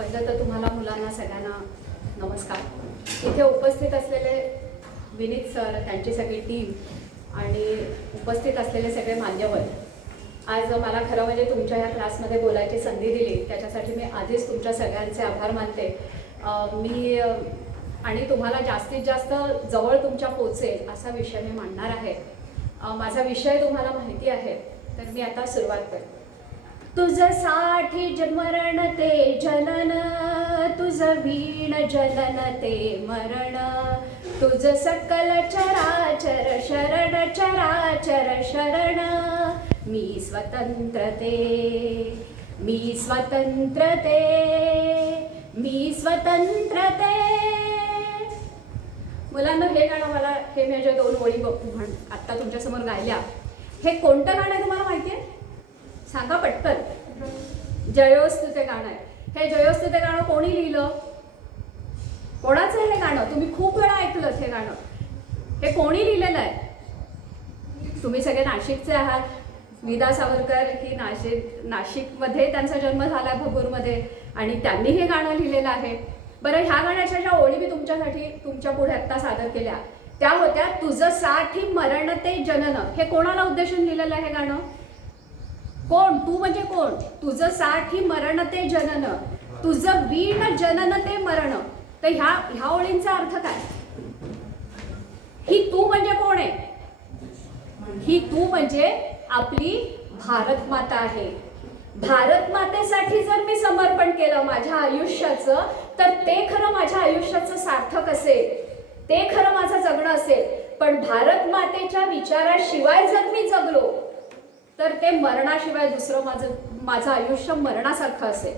पहिलं तर तुम्हाला मुलांना सगळ्यांना नमस्कार. इथे उपस्थित असलेले विनीत सर, त्यांची सगळी टीम आणि उपस्थित असलेले सगळे मान्यवर, आज मला खरं म्हणजे तुमच्या ह्या क्लासमध्ये बोलायची संधी दिली त्याच्यासाठी मी आधीच तुमच्या सगळ्यांचे आभार मानते. मी आणि तुम्हाला जास्तीत जास्त जवळ तुमच्या पोचेल असा विषय मी मांडणार आहे. माझा विषय तुम्हाला माहिती आहे, तर मी आता सुरुवात करते. तुझसाठी जन्मरण ते जनन, तुझ वीण जलन ते मरण, तुझ सकल चराचर शरण चराचर शरण. मी स्वतंत्रते, मी स्वतंत्रते, मी स्वतंत्रते. मुलांना हे गाणं मला हे माझ्या दोन ओळी आत्ता तुमच्यासमोर गायल्या. हे कोणतं गाणं आहे तुम्हाला माहिती आहे? सांगा पटकन. जयोस्तुते गाणं आहे. हे जयोस्तुते गाणं कोणी लिहिलं? कोणाचं आहे हे गाणं? तुम्ही खूप वेळा ऐकलं हे गाणं. हे कोणी लिहिलेलं आहे? तुम्ही सगळे नाशिकचे आहात. विदा सावरकर ही नाशिकमध्ये त्यांचा जन्म झाला, भगूरमध्ये, आणि त्यांनी हे गाणं लिहिलेलं आहे. बरं, ह्या गाण्याच्या ज्या ओळी मी तुमच्यासाठी तुमच्या पुढे आत्ता सादर केल्या त्या होत्या, तुझं साठी मरण ते जनन. हे कोणाला उद्देशून लिहिलेलं आहे हे गाणं? कोण? तू म्हणजे कोण? तुझं साठी मरण ते जनन, तुझं वीण जनन ते मरण. तर ह्या ओळींचा अर्थ काय? ही तू म्हणजे कोण आहे? ही तू म्हणजे आपली भारत माता आहे. भारत मातेसाठी जर मी समर्पण केलं माझ्या आयुष्याचं, तर ते खरं माझ्या आयुष्याचं सार्थक असेल, ते खरं माझं जगणं असेल. पण भारत मातेच्या विचाराशिवाय जर मी जगलो तर ते मरणाशिवाय दुसरं माझं आयुष्य मरणासारखं असेल.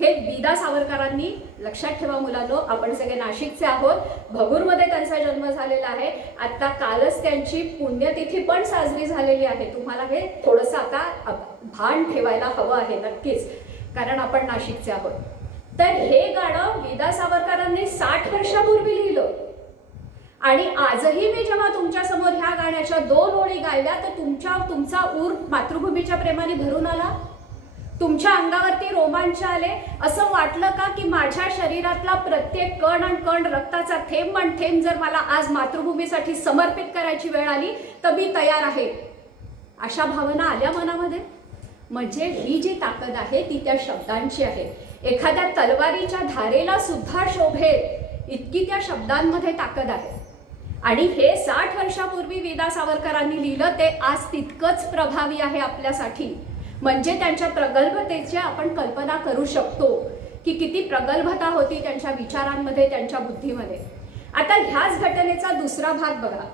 हे विदा सावरकरांनी लक्षात ठेवा मुलांनो. आपण सगळे नाशिकचे आहोत. भगूरमध्ये त्यांचा जन्म झालेला आहे. आता कालच त्यांची पुण्यतिथी पण साजरी झालेली आहे. तुम्हाला हे थोडंसं आता भान ठेवायला हवं आहे नक्कीच, कारण आपण नाशिकचे आहोत. तर हे गाणं विदा सावरकरांनी 60 वर्षापूर्वी लिहिलं. आणि आजही मी जेव्हा तुमच्या समोर ह्या गाण्याच्या दोन ओळी गायल्या तर तुमचा ऊर मातृभूमीच्या प्रेमाने भरून आला. तुमच्या अंगावरती रोमांच आले. असं वाटलं का की माझ्या शरीरातला प्रत्येक कण आणि कण, रक्ताचा थेंब आणि थेंब जर मला आज मातृभूमीसाठी समर्पित करायची वेळ आली तर मी तयार आहे. अशा भावना आल्या मनामध्ये. म्हणजे ही जी ताकद आहे ती त्या शब्दांची आहे. एखाद्या तलवारीच्या धारेला सुद्धा शोभेल इतकी त्या शब्दांमध्ये ताकद आहे. आणि हे 60 वर्षापूर्वी विदा सावरकरांनी लिहिलं ते आज तितकंच प्रभावी आहे आपल्यासाठी. म्हणजे त्यांच्या प्रगल्भतेची आपण कल्पना करू शकतो की किती प्रगल्भता होती त्यांच्या विचारांमध्ये, त्यांच्या बुद्धीमध्ये. आता ह्याच घटनेचा दुसरा भाग बघा.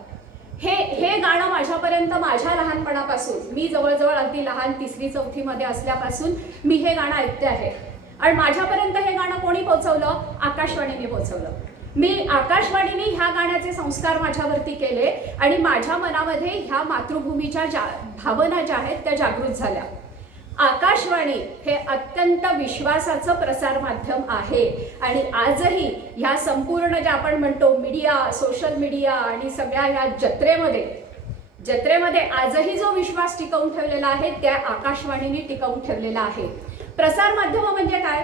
हे गाणं माझ्यापर्यंत माझ्या लहानपणापासून, मी जवळजवळ अगदी लहान 3री-4थी मध्ये असल्यापासून मी हे गाणं ऐकते आहे. आणि माझ्यापर्यंत हे गाणं कोणी पोहोचवलं? आकाशवाणीने पोहोचवलं. मी आकाशवाणीने ह्या गाण्याचे संस्कार माझ्यावरती केले आणि माझ्या मनामध्ये ह्या मातृभूमीच्या भावना ज्या आहेत त्या जागृत झाल्या. आकाशवाणी हे अत्यंत विश्वासाचं प्रसार माध्यम आहे. आणि आजही ह्या संपूर्ण जे आपण म्हणतो मीडिया, सोशल मीडिया आणि सगळ्या ह्या जत्रेमध्ये आजही जो विश्वास टिकवून ठेवलेला आहे त्या आकाशवाणीने टिकवून ठेवलेला आहे. प्रसार माध्यम म्हणजे काय?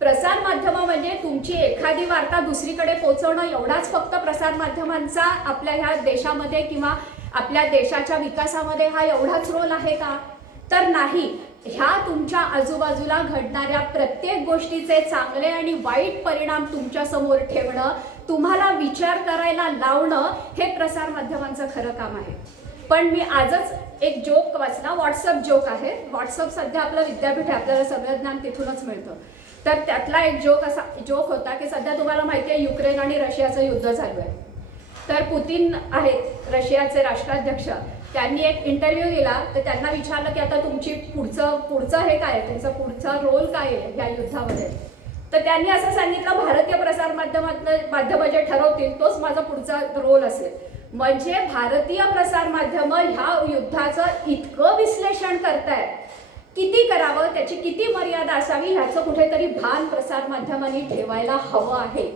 प्रसार माध्यम म्हणजे तुमची एखादी वार्ता दुसरीकडे पोहोचवणं एवढाच फक्त प्रसार माध्यमांचा आपल्या ह्या देशामध्ये किंवा आपल्या देशाच्या विकासामध्ये हा एवढाच रोल आहे का? तर नाही. ह्या तुमच्या आजूबाजूला घडणाऱ्या प्रत्येक गोष्टीचे चांगले आणि वाईट परिणाम तुमच्या समोर ठेवणं, तुम्हाला विचार करायला लावणं, हे प्रसार माध्यमांचं खरं काम आहे. पण मी आजच एक जोक वाचला. व्हॉट्सअप जोक आहे. व्हॉट्सअप सध्या आपलं विद्यापीठ आहे, आपल्याला सगळं ज्ञान तिथूनच मिळतं. तर त्यातला एक जोक होता की सध्या तुम्हाला माहिती आहे युक्रेन आणि रशियाचं युद्ध चालू आहे. तर पुतीन आहेत रशियाचे राष्ट्राध्यक्ष, त्यांनी एक इंटरव्ह्यू दिला. तर त्यांना विचारलं की आता तुमची पुढचं हे काय आहे, तुमचा पुढचा रोल काय आहे या युद्धामध्ये? तर त्यांनी असं सांगितलं, भारतीय प्रसार माध्यम जे ठरवतील तोच माझा पुढचा रोल असेल. म्हणजे भारतीय प्रसार माध्यम ह्या युद्धाचं इतकं विश्लेषण करतायत, किती करावं, त्याची किती मर्यादा असावी, ह्याचं कुठेतरी भान प्रसार माध्यमांनी ठेवायला हवं आहे.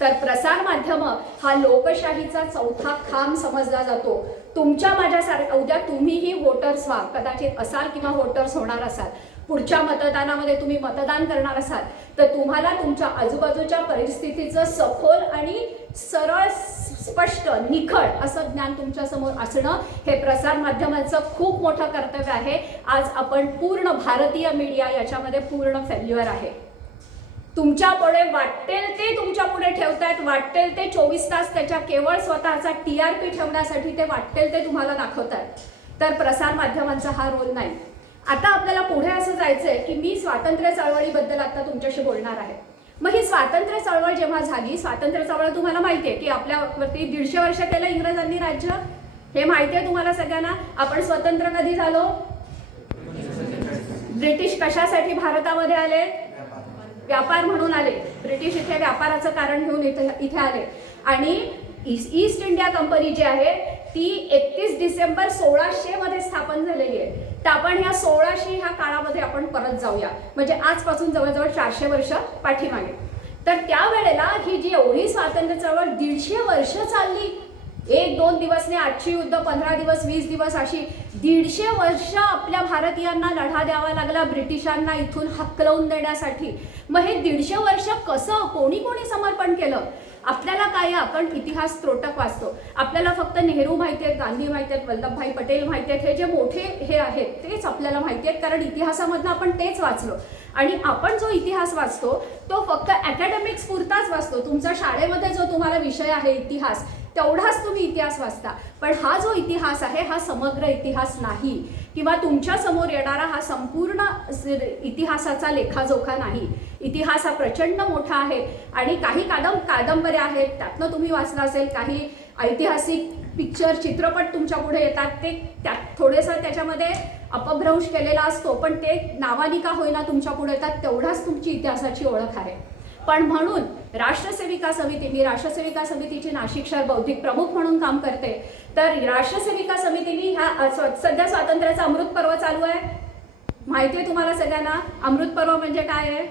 तर प्रसार माध्यम हा लोकशाहीचा चौथा खांब समजला जातो. तुमच्या माझ्यासारखं उद्या तुम्हीही वोटर्स व्हा, कदाचित असाल किंवा वोटर्स होणार असाल. पुढच्या मतदानामध्ये तुम्ही मतदान करणार असाल तर तुम्हाला तुमच्या आजूबाजूच्या परिस्थितीचं सखोल आणि सरळ स्पष्ट निखळ असं ज्ञान तुमच्यासमोर असणं हे प्रसार माध्यमांचं खूप मोठं कर्तव्य आहे. आज आपण पूर्ण भारतीय मीडिया याच्यामध्ये पूर्ण फेल्युअर आहे. तुमच्या पुढे वाटेल ते तुमच्या पुढे ठेवतायत, वाटेल ते 24 तास त्याच्या केवळ स्वतःचा TRP ठेवण्यासाठी ते वाटेल ते तुम्हाला दाखवतायत. तर प्रसार माध्यमांचा हा रोल नाही. आता आपल्याला पुढे असं जायचंय की मी स्वातंत्र्य चळवळीबद्दल आता तुमच्याशी बोलणार आहे. मग ही स्वातंत्र्य चळवळ जेव्हा झाली, स्वातंत्र्य चळवळ तुम्हाला माहिती आहे की आपल्यावरती 150 वर्ष केलं इंग्रजांनी राज्य, हे माहिती आहे तुम्हाला सगळ्यांना. आपण स्वतंत्र कधी झालो? ब्रिटिश कशासाठी भारतामध्ये आले? व्यापार म्हणून आले. ब्रिटिश इथे व्यापाराचं कारण घेऊन इथे आले. आणि ईस्ट इंडिया कंपनी जी आहे ती 31 डिसेंबर 1600 मध्ये स्थापन झालेली आहे. तर आपण ह्या 1600 ह्या काळामध्ये आपण परत जाऊया, म्हणजे आजपासून जवळजवळ 400 वर्ष पाठीमागे. तर त्यावेळेला ही जी एवढी स्वातंत्र्य चळवळ 150 वर्ष चालली. 1-2 दिवस ने 800 युद्ध, 15 दिवस, 20 दिवस, अशी 150 वर्ष आपल्या भारतीयांना लढा द्यावा लागला ब्रिटिशांना इथून हकलवून देण्यासाठी. मग हे 150 वर्ष कसं कोणी कोणी समर्पण केलं? आपल्याला काय, आपण इतिहास त्रोटक वाचतो. आपल्याला फक्त नेहरू माहिती आहेत, गांधी माहिती आहेत, वल्लभभाई पटेल माहिती आहेत, हे जे मोठे हे आहेत तेच आपल्याला माहिती आहेत, कारण इतिहासामधनं आपण तेच वाचलो. आणि आपण जो इतिहास वाचतो तो फक्त अकॅडमिक्स पुरताच वाचतो. तुमचा शाळेमध्ये जो तुम्हाला विषय आहे इतिहास, तेवढाच तुम्ही इतिहास वाचता. पण हा जो इतिहास आहे हा समग्र इतिहास नाही, किंवा तुमच्या समोर येणारा हा संपूर्ण इतिहासाचा लेखाजोखा नाही. इतिहास हा प्रचंड मोठा आहे आणि काही कादंबऱ्या आहेत त्यातनं तुम्ही वाचला असेल, काही ऐतिहासिक पिक्चर चित्रपट तुमच्या पुढे येतात, ते त्यात थोडेसं त्याच्यामध्ये अपभ्रंश केलेला असतो, पण ते नावानी का होईना तुमच्या पुढे येतात. तेवढाच तुमची इतिहासाची ओळख आहे. पण म्हणून राष्ट्रसेविका समिती, मी राष्ट्रसेविका समितीची नाशिक शहर बौद्धिक प्रमुख म्हणून काम करते. तर राष्ट्रसेविका समितीने ह्या सध्या स्वातंत्र्याचा अमृत पर्व चालू आहे, माहिती आहे तुम्हाला सगळ्यांना. अमृत पर्व म्हणजे काय आहे?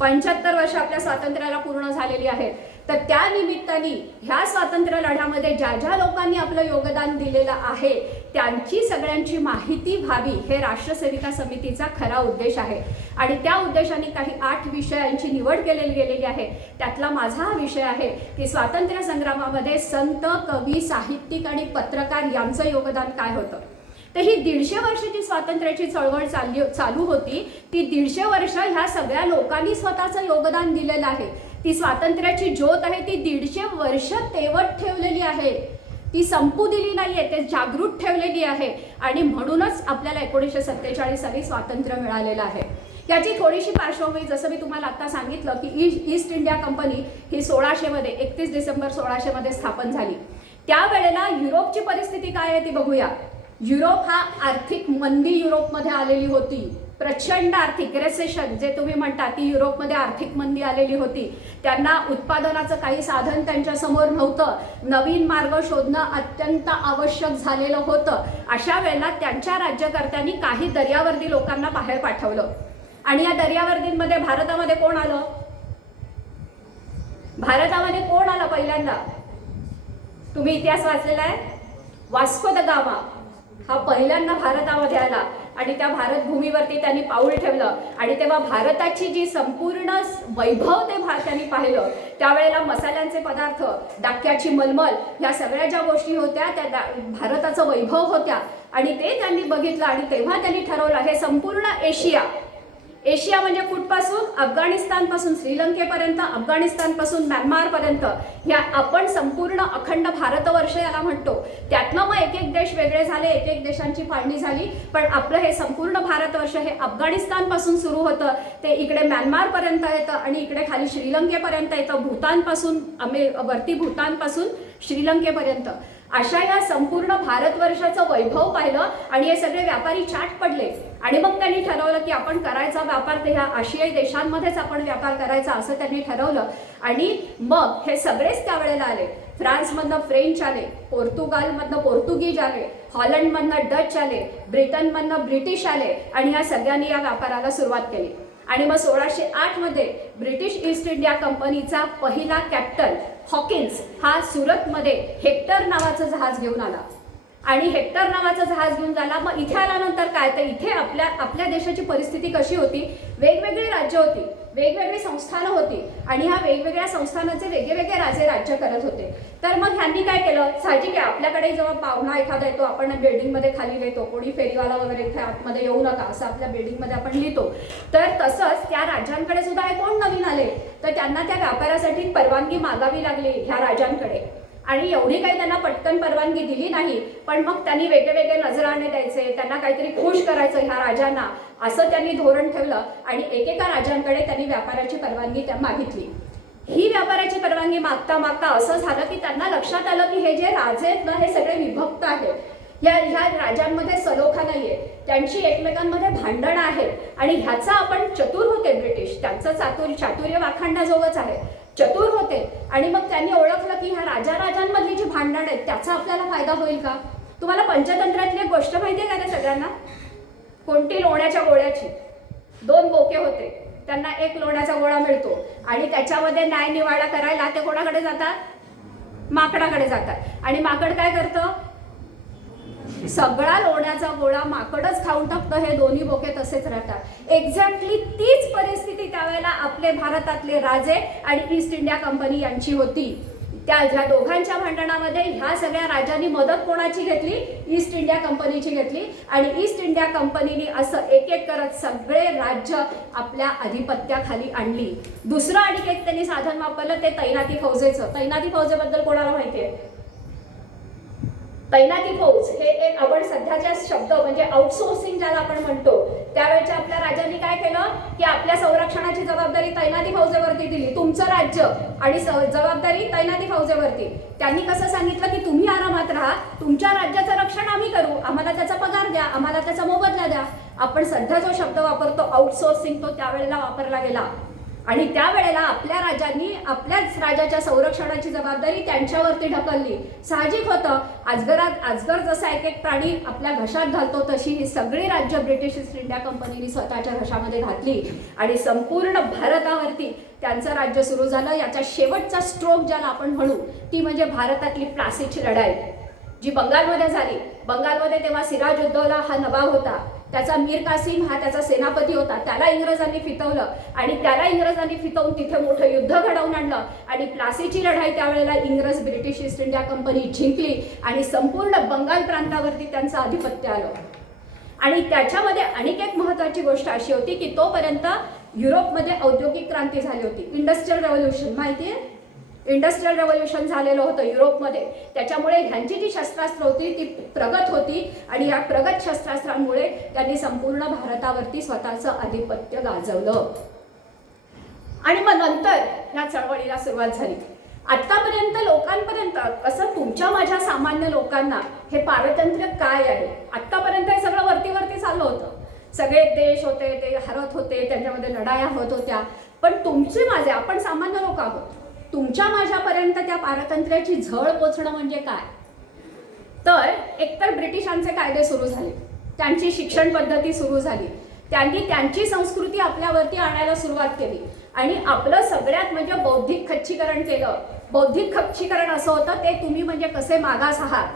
75 वर्ष आपल्या स्वातंत्र्याला पूर्ण झालेली आहेत. तर त्या निमित्ताने ह्या स्वातंत्र्य लढ्यामध्ये ज्या ज्या लोकांनी आपलं योगदान दिलेलं आहे त्यांची सगळ्यांची माहिती व्हावी, हे राष्ट्रसेविका समितीचा खरा उद्देश आहे. आणि त्या उद्देशाने काही 8 विषयांची निवड केलेली गेलेली आहे. त्यातला माझा हा विषय आहे की स्वातंत्र्य संग्रामामध्ये संत, कवी, साहित्यिक आणि पत्रकार यांचं योगदान काय होतं. तर ही 150 वर्षाची स्वातंत्र्याची चळवळ चालू होती. ती 150 वर्ष ह्या सगळ्या लोकांनी स्वतःचं योगदान दिलेलं आहे. ती स्वातंत्र्याची ज्योत आहे ती 150 वर्ष तेवत ठेवलेली आहे, ती संपू दिली नाहीये, ते जागृत ठेवलेली आहे. आणि म्हणूनच आपल्याला 1947 साली स्वातंत्र्य मिळालेलं आहे. याची थोडीशी पार्श्वभूमी, जसं मी तुम्हाला आता सांगितलं की ईस्ट इंडिया कंपनी ही 1600 मध्ये 31 डिसेंबर 1600 मध्ये स्थापन झाली. त्यावेळेला युरोपची परिस्थिती काय आहे ती बघूया. युरोप हा आर्थिक मंदी युरोपमध्ये आलेली होती, प्रचंड आर्थिक रेसेशन जे तुम्ही म्हणता, ती युरोपमध्ये आर्थिक मंदी आलेली होती. त्यांना उत्पादनाचं काही साधन त्यांच्या समोर नव्हतं, नवीन मार्ग शोधणं अत्यंत आवश्यक झालेलं होतं. अशा वेळेला त्यांच्या राज्यकर्त्यांनी काही दर्यावर्दी लोकांना बाहेर पाठवलं. आणि या दर्यावर्दींमध्ये भारतामध्ये कोण आलं? भारतामध्ये कोण आलं पहिल्यांदा? तुम्ही इतिहास वाचलेला आहे. वास्को द गामा हा पहिल्यांदा भारतामध्ये आला आणि त्या भारत भूमीवरती त्यांनी पाऊल ठेवलं. आणि तेव्हा भारताची जी संपूर्ण वैभव त्यांनी पाहिलं. त्यावेळेला मसाल्यांचे पदार्थ, डाक्याची मलमल, ह्या सगळ्या ज्या गोष्टी होत्या त्या भारताचं वैभव होत्या. आणि ते त्यांनी बघितलं आणि तेव्हा त्यांनी ठरवलं हे संपूर्ण एशिया म्हणजे कुठपासून? अफगाणिस्तानपासून श्रीलंकेपर्यंत, अफगाणिस्तानपासून म्यानमारपर्यंत, ह्या आपण संपूर्ण अखंड भारतवर्ष याला म्हणतो. त्यातनं मग एक एक देश वेगळे झाले, एक एक देशांची फाळणी झाली. पण आपलं हे संपूर्ण भारतवर्ष हे अफगाणिस्तानपासून सुरू होतं, ते इकडे म्यानमारपर्यंत येतं आणि इकडे खाली श्रीलंकेपर्यंत येतं. भूतानपासून वरती भूतानपासून श्रीलंकेपर्यंत अशा या संपूर्ण भारतवर्षाचं वैभव पाहिलं. आणि हे सगळे व्यापारी चाट पडले आणि मग त्यांनी ठरवलं की आपण करायचा व्यापार ते ह्या आशियाई देशांमध्येच आपण व्यापार करायचा असं त्यांनी ठरवलं. आणि मग हे सगळेच त्यावेळेला आले. फ्रान्समधनं फ्रेंच आले, पोर्तुगालमधनं पोर्तुगीज आले, हॉलंडमधनं डच आले, ब्रिटनमधनं ब्रिटिश आले आणि या सगळ्यांनी या व्यापाराला सुरुवात केली. आणि मग 1608 मध्ये ब्रिटिश ईस्ट इंडिया कंपनीचा पहिला कॅप्टन हॉकिन्स हा सुरतमध्ये हेक्टर नावाचं जहाज घेऊन आला. आणि हेक्टर नावाचं जहाज घेऊन झाला. मग इथे आल्यानंतर काय, तर इथे आपल्या देशाची परिस्थिती कशी होती, वेगवेगळी राज्य होती, वेगवेगळी संस्थानं होती आणि ह्या वेगवेगळ्या संस्थानाचे वेगवेगळे राजे राज्य करत होते. तर मग ह्यांनी काय केलं, साहजिक आहे आपल्याकडे जेव्हा पाहुणा एखादा येतो आपण बिल्डिंगमध्ये खाली लिहितो, कोणी फेरीवाला वगैरे इथे आतमध्ये येऊ नका असं आपल्या बिल्डिंगमध्ये आपण लिहितो. तर तसंच त्या राजांकडे सुद्धा कोण नवीन आले तर त्यांना त्या व्यापारासाठी परवानगी मागावी लागली ह्या राजांकडे. आणि एवढी काही त्यांना पटकन परवानगी दिली नाही, पण मग त्यांनी वेगवेगळे नजराणे द्यायचे, त्यांना काहीतरी खुश करायचं ह्या राजांना, असं त्यांनी धोरण ठेवलं आणि एकेका राजांकडे त्यांनी व्यापाराची परवानगी मागितली. ही व्यापाराची परवानगी मागता मागता असं झालं की त्यांना लक्षात आलं की हे जे राजे आहेत ना हे सगळे विभक्त आहेत, ह्या राजांमध्ये सलोखा नाहीये, त्यांची एकमेकांमध्ये भांडणं आहेत आणि ह्याचा आपण चतुर होते ब्रिटिश, त्यांचं चातुर्य वाखाणण्याजोगंच आहे, चतुर होते. आणि मग त्यांनी ओळखलं की ह्या राजांमधली जी भांडणं आहेत त्याचा आपल्याला फायदा होईल का. तुम्हाला पंचतंत्रातली एक गोष्ट माहिती आहे का त्या सगळ्यांना, कोणती, लोण्याच्या गोळ्याची. 2 बोके होते, त्यांना एक लोण्याचा गोळा मिळतो आणि त्याच्यामध्ये न्याय निवाडा करायला ते कोणाकडे जातात, माकडाकडे जातात. आणि माकड काय करतं, सगळा लोण्याचा गोळा माकडच खाऊन टाकतं, हे दोन्ही बोके तसेच राहतात. एक्झॅक्टली तीच परिस्थिती त्यावेळेला आपले भारतातले राजे आणि ईस्ट इंडिया कंपनी यांची होती. ह्या दोघांच्या भांडणामध्ये ह्या सगळ्या राजांनी मदत कोणाची घेतली, ईस्ट इंडिया कंपनीची घेतली आणि ईस्ट इंडिया कंपनीने असं एक एक करत सगळे राज्य आपल्या अधिपत्याखाली आणली. दुसरं आणि एक त्यांनी साधन वापरलं ते तैनाती फौजेचं. तैनाती फौजेबद्दल कोणाला माहिती आहे, तैनाती फौज हे एक आपण सध्याच्या शब्द म्हणजे आउटसोर्सिंग ज्याला आपण म्हणतो, त्यावेळेच्या आपल्या राजांनी काय केलं की आपल्या संरक्षणाची जबाबदारी तैनाती फौजेवरती दिली, तुमचं राज्य आणि जबाबदारी तैनाती फौजेवरती. त्यांनी कसं सांगितलं की तुम्ही आरामात राहा, तुमच्या राज्याचं रक्षण आम्ही करू, आम्हाला त्याचा पगार द्या, आम्हाला त्याचा मोबदला द्या. आपण सध्या जो शब्द वापरतो आउटसोर्सिंग तो त्यावेळेला वापरला गेला आणि त्यावेळेला आपल्या राजांनी आपल्याच राजाच्या संरक्षणाची जबाबदारी त्यांच्यावरती ढकलली. साहजिक होतं, अजगर जसा एक एक प्राणी आपल्या घशात घालतो तशी ही सगळी राज्य ब्रिटिश ईस्ट इंडिया कंपनीने स्वतःच्या घशामध्ये घातली आणि संपूर्ण भारतावरती त्यांचं राज्य सुरू झालं. याचा शेवटचा स्ट्रोक ज्याला आपण म्हणू ती म्हणजे भारतातली प्लासीची लढाई जी बंगालमध्ये झाली. बंगालमध्ये तेव्हा सिराजुद्दौला हा नवाब होता, त्याचा मीर कासिम हा त्याचा सेनापती होता, त्याला इंग्रजांनी फितवलं आणि त्याला इंग्रजांनी फितवून तिथे मोठं युद्ध घडवून आणलं आणि प्लासीची लढाई त्यावेळेला इंग्रज ब्रिटिश ईस्ट इंडिया कंपनी जिंकली आणि संपूर्ण बंगाल प्रांतावरती त्यांचं आधिपत्य आलं. आणि त्याच्यामध्ये आणखी एक महत्त्वाची गोष्ट अशी होती की तोपर्यंत युरोपमध्ये औद्योगिक क्रांती झाली होती, इंडस्ट्रियल रेव्होल्युशन माहिती आहे, इंडस्ट्रियल रेव्होल्युशन झालेलं होतं युरोपमध्ये. त्याच्यामुळे ह्यांची जी शस्त्रास्त्र होती ती प्रगत होती आणि या प्रगत शस्त्रास्त्रांमुळे त्यांनी संपूर्ण भारतावरती स्वतःचं आधिपत्य गाजवलं. आणि मग नंतर ह्या चळवळीला सुरुवात झाली. आतापर्यंत लोकांपर्यंत असं तुमच्या माझ्या सामान्य लोकांना हे पारतंत्र्य काय आहे, आतापर्यंत हे सगळं वरती चाललं होतं, सगळे देश होते ते हरत होते, त्यांच्यामध्ये लढाया होत होत्या, पण तुमचे माझे आपण सामान्य लोक आहोत, तुमच्या माझ्यापर्यंत त्या पारतंत्र्याची झळ पोचणं म्हणजे काय. तर एकतर ब्रिटिशांचे कायदे सुरू झाले, त्यांची शिक्षण पद्धती सुरू झाली, त्यांनी त्यांची संस्कृती आपल्यावरती आणायला सुरुवात केली आणि आपलं सगळ्यात म्हणजे बौद्धिक खच्चीकरण केलं. बौद्धिक खच्चीकरण असं होतं ते तुम्ही म्हणजे कसे मागास आहात,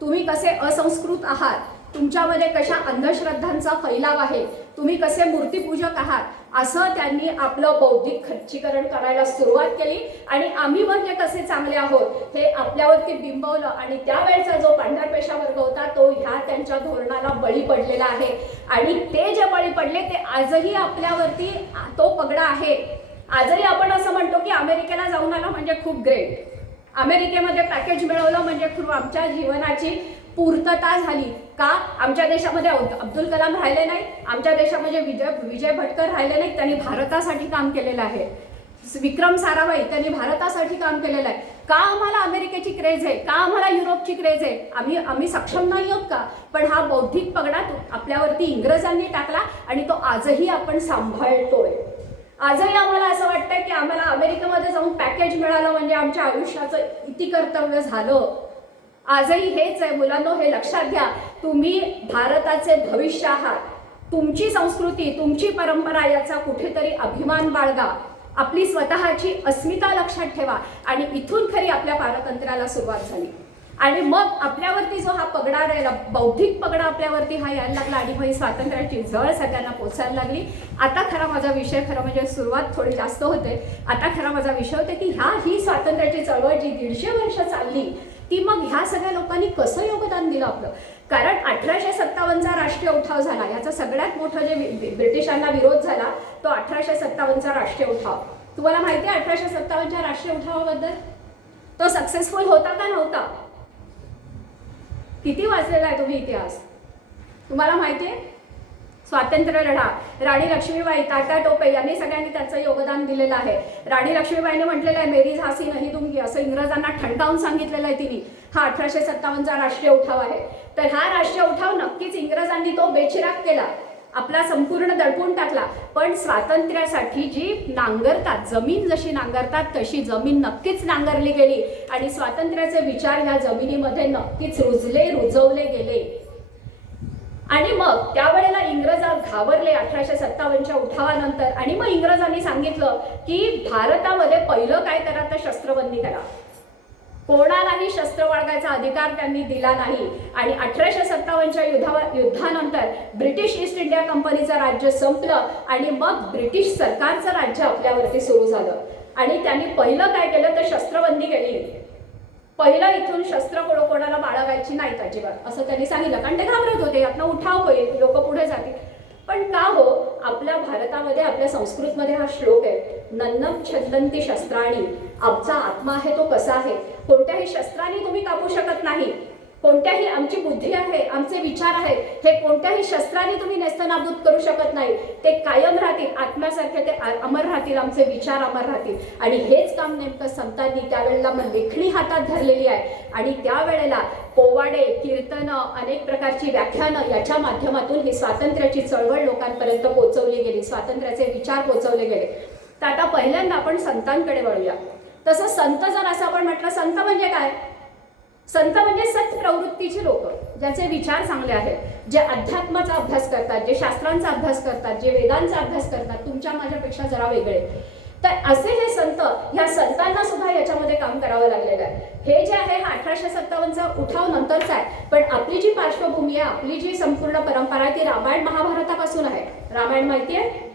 तुम्ही कसे असंस्कृत आहात, तुमच्यामध्ये कशा अंधश्रद्धांचा फैलाव आहे, तुम्ही कसे मूर्तीपूजक आहात, असं त्यांनी आपलं बौद्धिक खच्चीकरण करायला सुरुवात केली आणि आम्ही म्हणजे कसे चांगले आहोत हे आपल्यावरती बिंबवलं. आणि त्यावेळेचा जो पांढरपेशा वर्ग होता तो ह्या त्यांच्या धोरणाला बळी पडलेला आहे आणि ते जे बळी पडले ते आजही आपल्यावरती तो पगडा आहे. आजही आपण असं म्हणतो की अमेरिकेला जाऊन आला म्हणजे खूप ग्रेट, अमेरिकेमध्ये पॅकेज मिळवलं म्हणजे खूप आमच्या जीवनाची पूर्तता झाली. का, आमच्या देशामध्ये अब्दुल कलाम राहिले नाही, आमच्या देशामध्ये विजय भटकर राहिले नाही, त्यांनी भारतासाठी काम केलेलं आहे. विक्रम साराभाई त्यांनी भारतासाठी काम केलेलं आहे. का आम्हाला अमेरिकेची क्रेज आहे, का आम्हाला युरोपची क्रेज आहे, आम्ही सक्षम नाही आहोत का. पण हा बौद्धिक पगडा आपल्यावरती इंग्रजांनी टाकला आणि तो आजही आपण सांभाळतोय. आजही आम्हाला असं वाटतंय की आम्हाला अमेरिकेमध्ये जाऊन पॅकेज मिळालं म्हणजे आमच्या आयुष्याचं इति कर्तव्य झालं. आजही हेच आहे मुलांनो, हे लक्षात घ्या, तुम्ही भारताचे भविष्य आहात. तुमची संस्कृती, तुमची परंपरा याचा कुठेतरी अभिमान बाळगा, आपली स्वतःची अस्मिता लक्षात ठेवा आणि इथून खरी आपल्या पारतंत्र्याला सुरुवात झाली. आणि मग आपल्यावरती जो हा पगडा राहिला, बौद्धिक पगडा आपल्यावरती हा यायला लागला आणि मग ही स्वातंत्र्याची झळ सगळ्यांना पोचायला लागली. आता खरा माझा विषय, खरं म्हणजे सुरुवात थोडी जास्त होते, आता खरा माझा विषय होते की ही स्वातंत्र्याची चळवळ जी 150 वर्ष चालली ती मग ह्या सगळ्या लोकांनी कसं योगदान दिलं आपलं. कारण 1857चा राष्ट्रीय उठाव झाला, याचा सगळ्यात मोठं जे ब्रिटिशांना विरोध झाला तो 1857चा राष्ट्रीय उठाव. तुम्हाला माहिती आहे 1857च्या राष्ट्रीय उठावाबद्दल? तो सक्सेसफुल होता का नव्हता? किती वाचलेला आहे तुम्ही इतिहास? तुम्हाला माहिती आहे? स्वातंत्र्य लढा, राणी लक्ष्मीबाई, तात्या टोपे यांनी सगळ्यांनी त्याचं योगदान दिलेलं आहे. राणी लक्ष्मीबाईने म्हटलेलं आहे मेरी झांसी नहीं दूंगी, असं इंग्रजांना ठणकावून सांगितलेलं आहे तिने. हा 1857चा राष्ट्रीय उठाव आहे. तर हा राष्ट्रीय उठाव नक्कीच इंग्रजांनी तो बेचिराग केला, आपला संपूर्ण दडपून टाकला. पण स्वातंत्र्यासाठी जी नांगरतात, जमीन जशी नांगरतात तशी जमीन नक्कीच नांगरली गेली आणि स्वातंत्र्याचे विचार ह्या जमिनीमध्ये नक्कीच रुजवले गेले. आणि मग त्यावेळेला इंग्रज घाबरले 1857च्या उठावानंतर. आणि मग इंग्रजांनी सांगितलं की भारतामध्ये पहिलं काय करा तर शस्त्रबंदी करा. कोणालाही शस्त्र बाळगायचा अधिकार त्यांनी दिला नाही. आणि 1857च्या युद्धानंतर ब्रिटिश ईस्ट इंडिया कंपनीचं राज्य संपलं आणि मग ब्रिटिश सरकारचं राज्य आपल्यावरती सुरू झालं. आणि त्यांनी पहिलं काय केलं तर शस्त्रबंदी केली. पहिलं इथून शस्त्र कोणाला बाळगायची नाहीत अजिबात, असं त्यांनी सांगितलं. कारण ते घाबरत होते यातनं उठाव होईल, लोक पुढे जातील. पण का हो, आपल्या भारतामध्ये, आपल्या संस्कृतमध्ये हा श्लोक आहे, नन्नम छंदंती शस्त्राणी, आमचा आत्मा आहे तो कसा आहे, कोणत्याही शस्त्राने तुम्ही कापू शकत नाही. कोणत्याही, आमची बुद्धी आहे, आमचे विचार आहेत, हे कोणत्याही शस्त्राने तुम्ही नेस्तनाबूत करू शकत नाही. ते कायम राहतील, आत्म्यासारखे ते अमर राहतील, आमचे विचार अमर राहतील. आणि हेच काम नेमकं संतांनी त्यावेळेला मग लेखणी हातात धरलेली आहे. आणि त्यावेळेला पोवाडे, कीर्तनं, अनेक प्रकारची व्याख्यानं याच्या माध्यमातून ही स्वातंत्र्याची चळवळ लोकांपर्यंत पोहोचवली गेली, स्वातंत्र्याचे विचार पोहोचवले गेले. तर आता पहिल्यांदा आपण संतांकडे वळूया. तसं संत जर असं आपण म्हटलं, संत म्हणजे काय? संत म्हणजे सत्प्रवृत्तीचे लोक, ज्याचे विचार चांगले आहेत, जे अध्यात्माचा अभ्यास करतात, जे शास्त्रांचा अभ्यास करतात, जे वेदांचा अभ्यास करतात, तुमच्या माझ्यापेक्षा जरा वेगळे. तर असे हे संत, ह्या संतांना सुद्धा याच्यामध्ये काम करावं लागलेलं आहे. हे जे आहे हा 1857चा उठाव नंतरचा आहे. पण आपली जी पार्श्वभूमी आहे, आपली जी संपूर्ण परंपरा आहे ती रामायण महाभारतापासून आहे. रामायण माहिती आहे?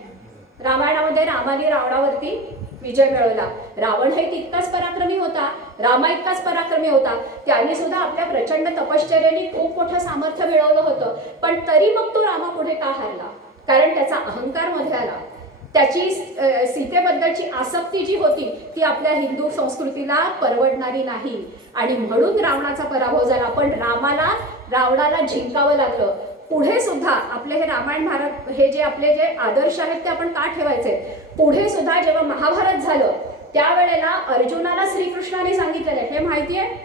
रामायणामध्ये रामाने रावणावरती विजय मिळवला. रावण हे तितकाच पराक्रमी होता, रामा इतकाच पराक्रमी होता. त्यांनी सुद्धा आपल्या प्रचंड तपश्चर्याने खूप मोठं सामर्थ्य मिळवलं होतं. पण तरी मग तो रामा पुढे का हारला? कारण त्याचा अहंकार मध्ये आला. त्याची सीतेबद्दलची आसक्ती जी होती ती आपल्या हिंदू संस्कृतीला परवडणारी नाही आणि म्हणून रावणाचा पराभव झाला. पण रावणाला जिंकावं लागलं. पुढे सुद्धा आपले हे रामायण महाभारत, हे जे आपले जे आदर्श आहेत ते आपण का ठेवायचे? पुढे सुद्धा जेव्हा महाभारत झालं त्यावेळेला अर्जुनाला श्रीकृष्णाने सांगितलेलं आहे, हे माहिती आहे?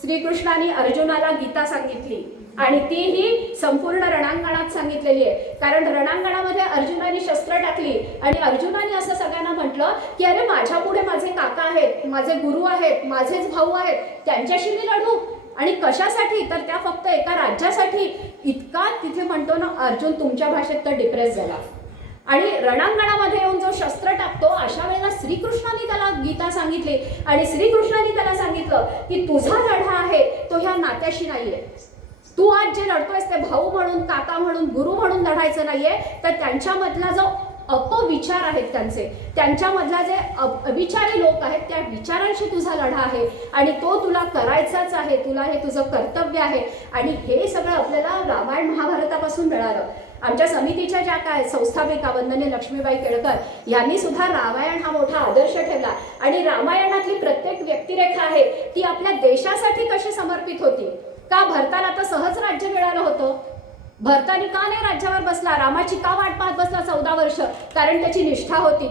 श्रीकृष्णाने अर्जुनाला गीता सांगितली आणि तीही संपूर्ण रणांगणात सांगितलेली आहे. कारण रणांगणामध्ये अर्जुनाने शस्त्र टाकली आणि अर्जुनाने असं सगळ्यांना म्हटलं की अरे माझ्या पुढे माझे काका आहेत, माझे गुरु आहेत, माझेच भाऊ आहेत, त्यांच्याशी मी लढू. आणि कशासाठी? तर त्या फक्त एका राज्यासाठी. इतका तिथे म्हणतो ना अर्जुन तुमच्या भाषेत तर डिप्रेस झाला आणि रणांगणामध्ये येऊन जो शस्त्र टाकतो, अशा वेळेला श्रीकृष्णाने त्याला गीता सांगितली आणि श्रीकृष्णाने त्याला सांगितलं की तुझा लढा आहे तो ह्या नात्याशी नाहीये. तू आज जे लढतोयस ते भाऊ म्हणून, काका म्हणून, गुरु म्हणून लढायचं नाहीये, तर त्यांच्यामधला जो अपविचार आहेत त्यांच्यामधला जे अविचारी लोक आहेत त्या विचारांशी तुझा लढा आहे आणि तो तुला करायचाच आहे, तुला हे तुझं कर्तव्य आहे. आणि हे सगळं आपल्याला रामायण महाभारतापासून मिळालं. आमच्या समितीच्या ज्या काय संस्थापिका वंदनीय लक्ष्मीबाई केळकर यांनी सुद्धा रामायण हा मोठा आदर्श ठेवला आणि रामायणातली प्रत्येक व्यक्तिरेखा आहे ती आपल्या देशासाठी कशी समर्पित होती. का भरताला तर सहज राज्य मिळालं होतं, भरताने का नाही राज्यावर बसला, रामाची का वाट पाहत बसला 14 वर्ष? कारण त्याची निष्ठा होती,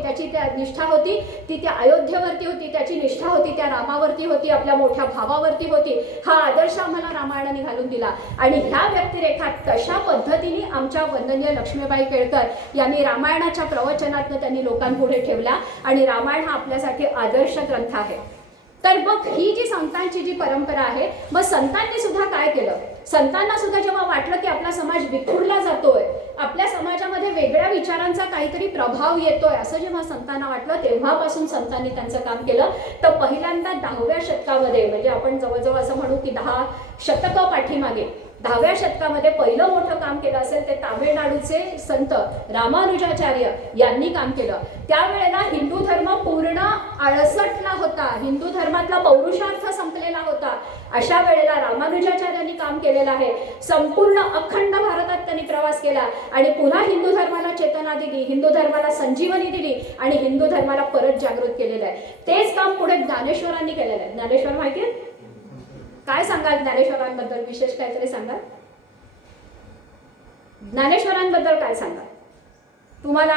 निष्ठा होती ती त्या अयोध्येवरती होती, त्याची निष्ठा होती त्या रामावरती होती, आपल्या मोठ्या भावावरती होती. हा आदर्श आम्हाला रामायणाने घालून दिला आणि ह्या व्यक्तिरेखा तशा पद्धतीने आमच्या वंदनीय लक्ष्मीबाई केळकर यांनी रामायणाच्या प्रवचनातनं त्यांनी लोकांपुढे ठेवला आणि रामायण हा आपल्यासाठी आदर्श ग्रंथ आहे. तर मग ही जी संतांची जी परंपरा आहे, मग संतांनी सुद्धा काय केलं, संतांना सुद्धा जेव्हा वाटलं की आपला समाज विखुरला जातोय, आपल्या समाजामध्ये वेगळ्या विचारांचा काहीतरी प्रभाव येतोय, असं जेव्हा संतांना वाटलं, तेव्हापासून संतांनी त्यांचं काम केलं. तर पहिल्यांदा 10व्या शतकामध्ये, म्हणजे आपण जवळजवळ असं म्हणू की 10 शतकं पाठीमागे, 10व्या शतकामध्ये पहिलं मोठं काम केलं असेल ते तामिळनाडूचे संत रामानुजाचार्य यांनी काम केलं. त्यावेळेला हिंदू धर्म पूर्ण आळसटला होता, हिंदू धर्मातला पौरुषार्थ संपलेला होता. अशा वेळेला रामानुजाचार्यांनी काम केलेलं आहे. संपूर्ण अखंड भारतात त्यांनी प्रवास केला आणि पुन्हा हिंदू धर्माला चेतना दिली, हिंदू धर्माला संजीवनी दिली आणि हिंदू धर्माला परत जागृत केलेलं आहे. तेच काम पुढे ज्ञानेश्वरांनी केलेलं आहे. ज्ञानेश्वर माहिती आहे? काय सांगाल ज्ञानेश्वरांबद्दल, विशेष काहीतरी सांगाल? ज्ञानेश्वरांबद्दल काय सांगाल? तुम्हाला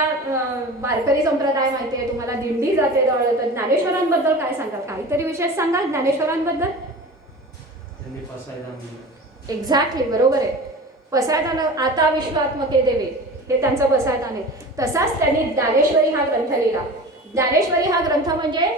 वारकरी संप्रदाय माहिती आहे, तुम्हाला दिंडी जाते जवळ, तर ज्ञानेश्वरांबद्दल काय सांगाल? काहीतरी विशेष सांगाल ज्ञानेश्वरांबद्दल? एक्झॅक्टली, बरोबर आहे. पसायदान आता विश्वात्मके देवे, हे त्यांचं पसायदान आहे. तसाच त्यांनी ज्ञानेश्वरी हा ग्रंथ लिहिला. ज्ञानेश्वरी हा ग्रंथ म्हणजे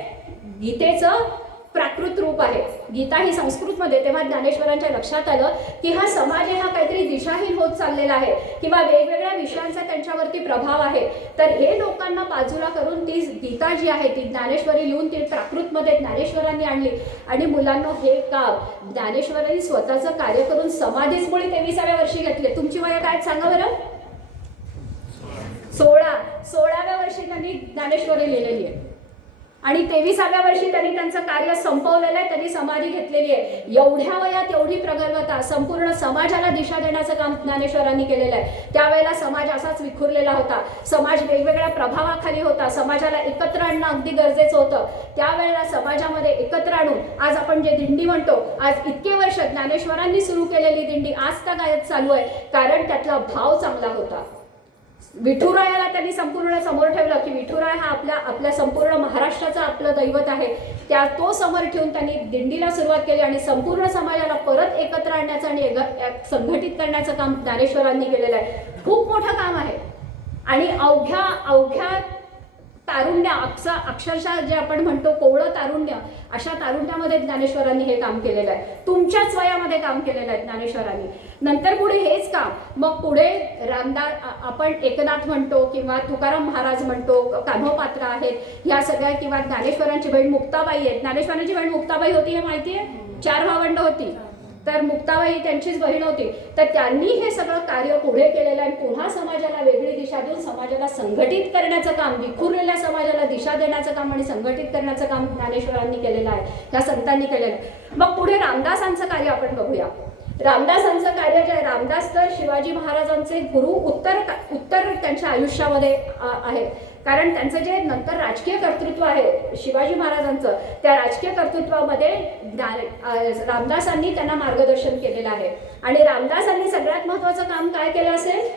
गीतेचं प्राकृत रूप आहे. गीता ही संस्कृतमध्ये, तेव्हा ज्ञानेश्वरांच्या लक्षात आलं की हा समाज आहे, हा काहीतरी दिशाहीन होत चाललेला आहे किंवा वेगवेगळ्या विषयांचा त्यांच्यावरती प्रभाव आहे. तर हे लोकांना बाजूला करून ती गीता जी आहे ती ज्ञानेश्वरी लिहून ती प्राकृतमध्ये ज्ञानेश्वरांनी आणली. आणि मुलांना हे काम ज्ञानेश्वरांनी स्वतःचं कार्य करून समाधीच मुळे 23व्या वर्षी घेतले. तुमची वय काय सांगा बरं? 16व्या वर्षी त्यांनी ज्ञानेश्वरी लिहिलेली आहे आणि 23व्या वर्षी त्यांनी त्यांचं कार्य संपवलेलं आहे, त्यांनी समाधी घेतलेली आहे. एवढ्या वयात एवढी प्रगल्भता, संपूर्ण समाजाला दिशा देण्याचं काम ज्ञानेश्वरांनी केलेलं आहे. त्यावेळेला समाज असाच विखुरलेला होता, समाज वेगवेगळ्या प्रभावाखाली होता, समाजाला एकत्र आणणं अगदी गरजेचं होतं. त्यावेळेला समाजामध्ये एकत्र आणून आज आपण जे दिंडी म्हणतो, आज इतके वर्ष ज्ञानेश्वरांनी सुरू केलेली दिंडी आज गायत चालू आहे, कारण त्यातला भाव चांगला होता. विठुरायाला त्यांनी संपूर्ण समोर ठेवलं की विठुराय हा आपल्या संपूर्ण महाराष्ट्राचा आपलं दैवत आहे. तो समोर ठेवून त्यांनी दिंडीला सुरुवात केली आणि संपूर्ण समाजाला परत एकत्र आणण्याचं आणि संघटित करण्याचं काम ज्ञानेश्वरांनी केलेलं आहे. खूप मोठं काम आहे आणि अवघ्या तारुण्य, अक्षरशः जे आपण म्हणतो कोवळं तारुण्य, अशा तारुण्यामध्ये ज्ञानेश्वरांनी हे काम केलेलं आहे. तुमच्याच वयामध्ये काम केलेलं आहे ज्ञानेश्वरांनी. नंतर पुढे हेच काम, मग पुढे रामदास, आपण एकनाथ म्हणतो किंवा तुकाराम महाराज म्हणतो, कान्होपात्र आहेत, ह्या सगळ्या, किंवा ज्ञानेश्वरांची बहीण मुक्ताबाई आहे. ज्ञानेश्वरांची बहीण मुक्ताबाई होती हे माहिती आहे? 4 भावंड होती, तर मुक्ताबाई त्यांचीच बहीण होती. तर त्यांनी हे सगळं कार्य पुढे केलेलं आहे. पुन्हा समाजाला वेगळी दिशा देऊन समाजाला संघटित करण्याचं काम, विखुरलेल्या समाजाला दिशा देण्याचं काम आणि संघटित करण्याचं काम ज्ञानेश्वरांनी केलेलं आहे, त्या संतांनी केलेलं आहे. मग पुढे रामदासांचं कार्य आपण बघूया. रामदासांचं कार्य जे आहे, रामदास तर शिवाजी महाराजांचे गुरु उत्तर त्यांच्या आयुष्यामध्ये आहे. कारण त्यांचं जे नंतर राजकीय कर्तृत्व आहे शिवाजी महाराजांचं, त्या राजकीय कर्तृत्वामध्ये रामदासांनी त्यांना मार्गदर्शन केलेलं आहे. आणि रामदासांनी सगळ्यात महत्त्वाचं काम काय केलं असेल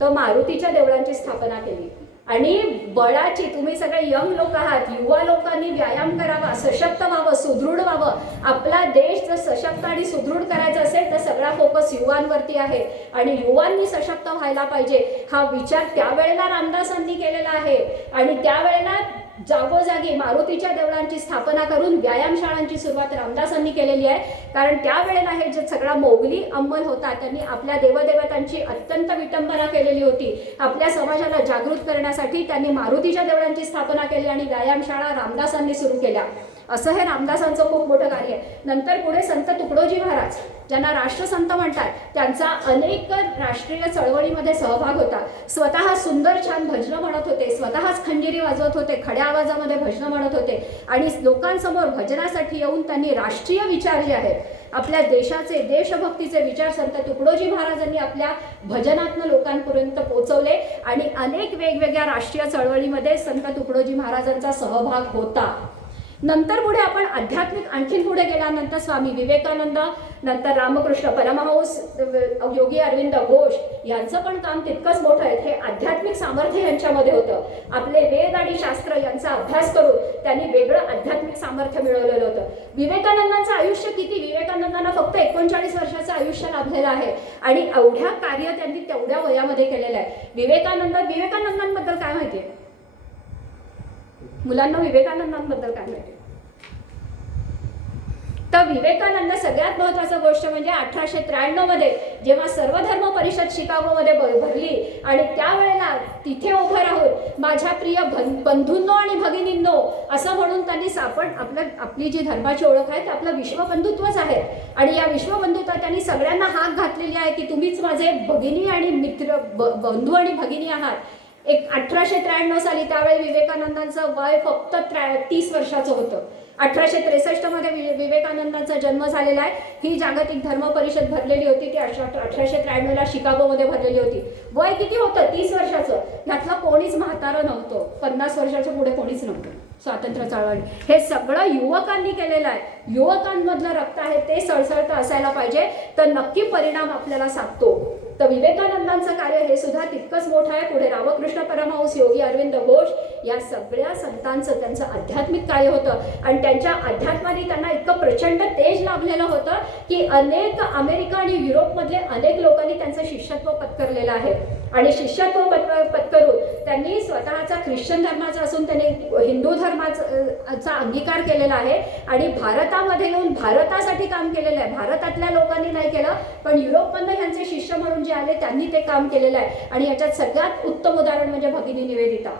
तर मारुतीच्या देवळांची स्थापना केली. आणि बळाची, तुम्ही सगळे यंग लोक आहात, युवा लोकांनी व्यायाम करावा, सशक्त व्हावं, सुदृढ व्हावं. आपला देश जर सशक्त आणि सुदृढ करायचा असेल तर सगळा फोकस युवांवरती आहे आणि युवांनी सशक्त व्हायला पाहिजे, हा विचार त्यावेळेला रामदासांनी केलेला आहे. आणि त्यावेळेला जागोजागी मारुतीच्या देवळांची स्थापना करून व्यायामशाळांची सुरुवात रामदासांनी केलेली आहे. कारण त्यावेळेला हे जे सगळा मोगली अंमल होता, त्यांनी आपल्या देवदेवतांची अत्यंत विटंबना केलेली होती. आपल्या समाजाला जागृत करण्यासाठी त्यांनी मारुतीच्या देवळांची स्थापना केली आणि व्यायामशाळा रामदासांनी सुरू केल्या. असं हे रामदासांचं खूप मोठं कार्य आहे. नंतर पुढे संत तुकडोजी महाराज, ज्यांना राष्ट्रसंत म्हणतात, त्यांचा अनेक राष्ट्रीय चळवळीमध्ये सहभाग होता. स्वतः सुंदर छान भजनं म्हणत होते, स्वतःच खंजिरी वाजवत होते, खड्या आवाजामध्ये भजनं म्हणत होते आणि लोकांसमोर भजनासाठी येऊन त्यांनी राष्ट्रीय विचार जे आहेत, आपल्या देशाचे, देशभक्तीचे विचार संत तुकडोजी महाराजांनी आपल्या भजनातनं लोकांपर्यंत पोहोचवले आणि अनेक वेगवेगळ्या राष्ट्रीय चळवळीमध्ये संत तुकडोजी महाराजांचा सहभाग होता. नंतर पुढे आपण आध्यात्मिक आणखीन पुढे गेल्यानंतर स्वामी विवेकानंद, नंतर रामकृष्ण परमहंस, योगी अरविंद घोष यांचं पण काम तितकंच मोठं आहे. हे आध्यात्मिक सामर्थ्य यांच्यामध्ये होतं. आपले वेद आणि शास्त्र यांचा अभ्यास करून त्यांनी वेगळं आध्यात्मिक सामर्थ्य मिळवलेलं होतं. विवेकानंदांचं आयुष्य किती, विवेकानंदांना फक्त 39 वर्षाचं आयुष्य लाभलेलं आहे आणि एवढ्या कार्य त्यांनी तेवढ्या वयामध्ये केलेलं आहे. विवेकानंदांबद्दल काय माहिती आहे मुलांना? विवेकानंदांबद्दल काय माहिती? तर विवेकानंद सगळ्यात महत्त्वाचं गोष्ट म्हणजे 1893 मध्ये जेव्हा सर्वधर्म परिषद शिकागोमध्ये भरली आणि त्यावेळेला तिथे उभं राहून माझ्या प्रिय बंधूंनो आणि भगिनींनो असं म्हणून त्यांनी आपली जी धर्माची ओळख आहे ते आपलं विश्वबंधुत्वच आहे. आणि या विश्वबंधुत्वात त्यांनी सगळ्यांना हाक घातलेली आहे की तुम्हीच माझे भगिनी आणि मित्र, बंधू आणि भगिनी आहात. 1893 साली त्यावेळी विवेकानंदांचं वय फक्त 30 वर्षाचं होतं. 1863 मध्ये विवेकानंदांचा जन्म झालेला आहे. ही जागतिक धर्म परिषद भरलेली होती ती 1893 शिकागोमध्ये भरलेली होती. वय किती होतं? 30 वर्षाचं. यातलं कोणीच म्हातारं नव्हतं. 50 वर्षाच्या पुढे कोणीच नव्हतं. स्वातंत्र्य चळवळ हे सगळं युवकांनी केलेलं आहे. युवकांमधलं रक्त आहे ते सळसळतं असायला पाहिजे तर नक्की परिणाम आपल्याला साधतो. तर विवेकानंदांचं कार्य हे सुद्धा तितकंच मोठं आहे. पुढे रामकृष्ण परमहंस, योगी अरविंद घोष या सगळ्या संतांचं त्यांचं आध्यात्मिक कार्य होतं आणि त्यांच्या अध्यात्माने त्यांना इतकं प्रचंड तेज लाभलेलं होतं की अनेक अमेरिका आणि युरोपमधले अनेक लोकांनी त्यांचं शिष्यत्व पत्करलेलं आहे. आणि शिष्यत्व पत्करून त्यांनी स्वतःचा ख्रिश्चन धर्माचा असून त्यांनी हिंदू धर्माचा अंगीकार केलेला आहे आणि भारतामध्ये येऊन भारतासाठी काम केलेलं आहे. भारतातल्या लोकांनी नाही केलं पण युरोपमधनं ह्यांचे शिष्य म्हणून जे आले त्यांनी ते काम केलेलं आहे. आणि याच्यात सगळ्यात उत्तम उदाहरण म्हणजे भगिनी निवेदिता.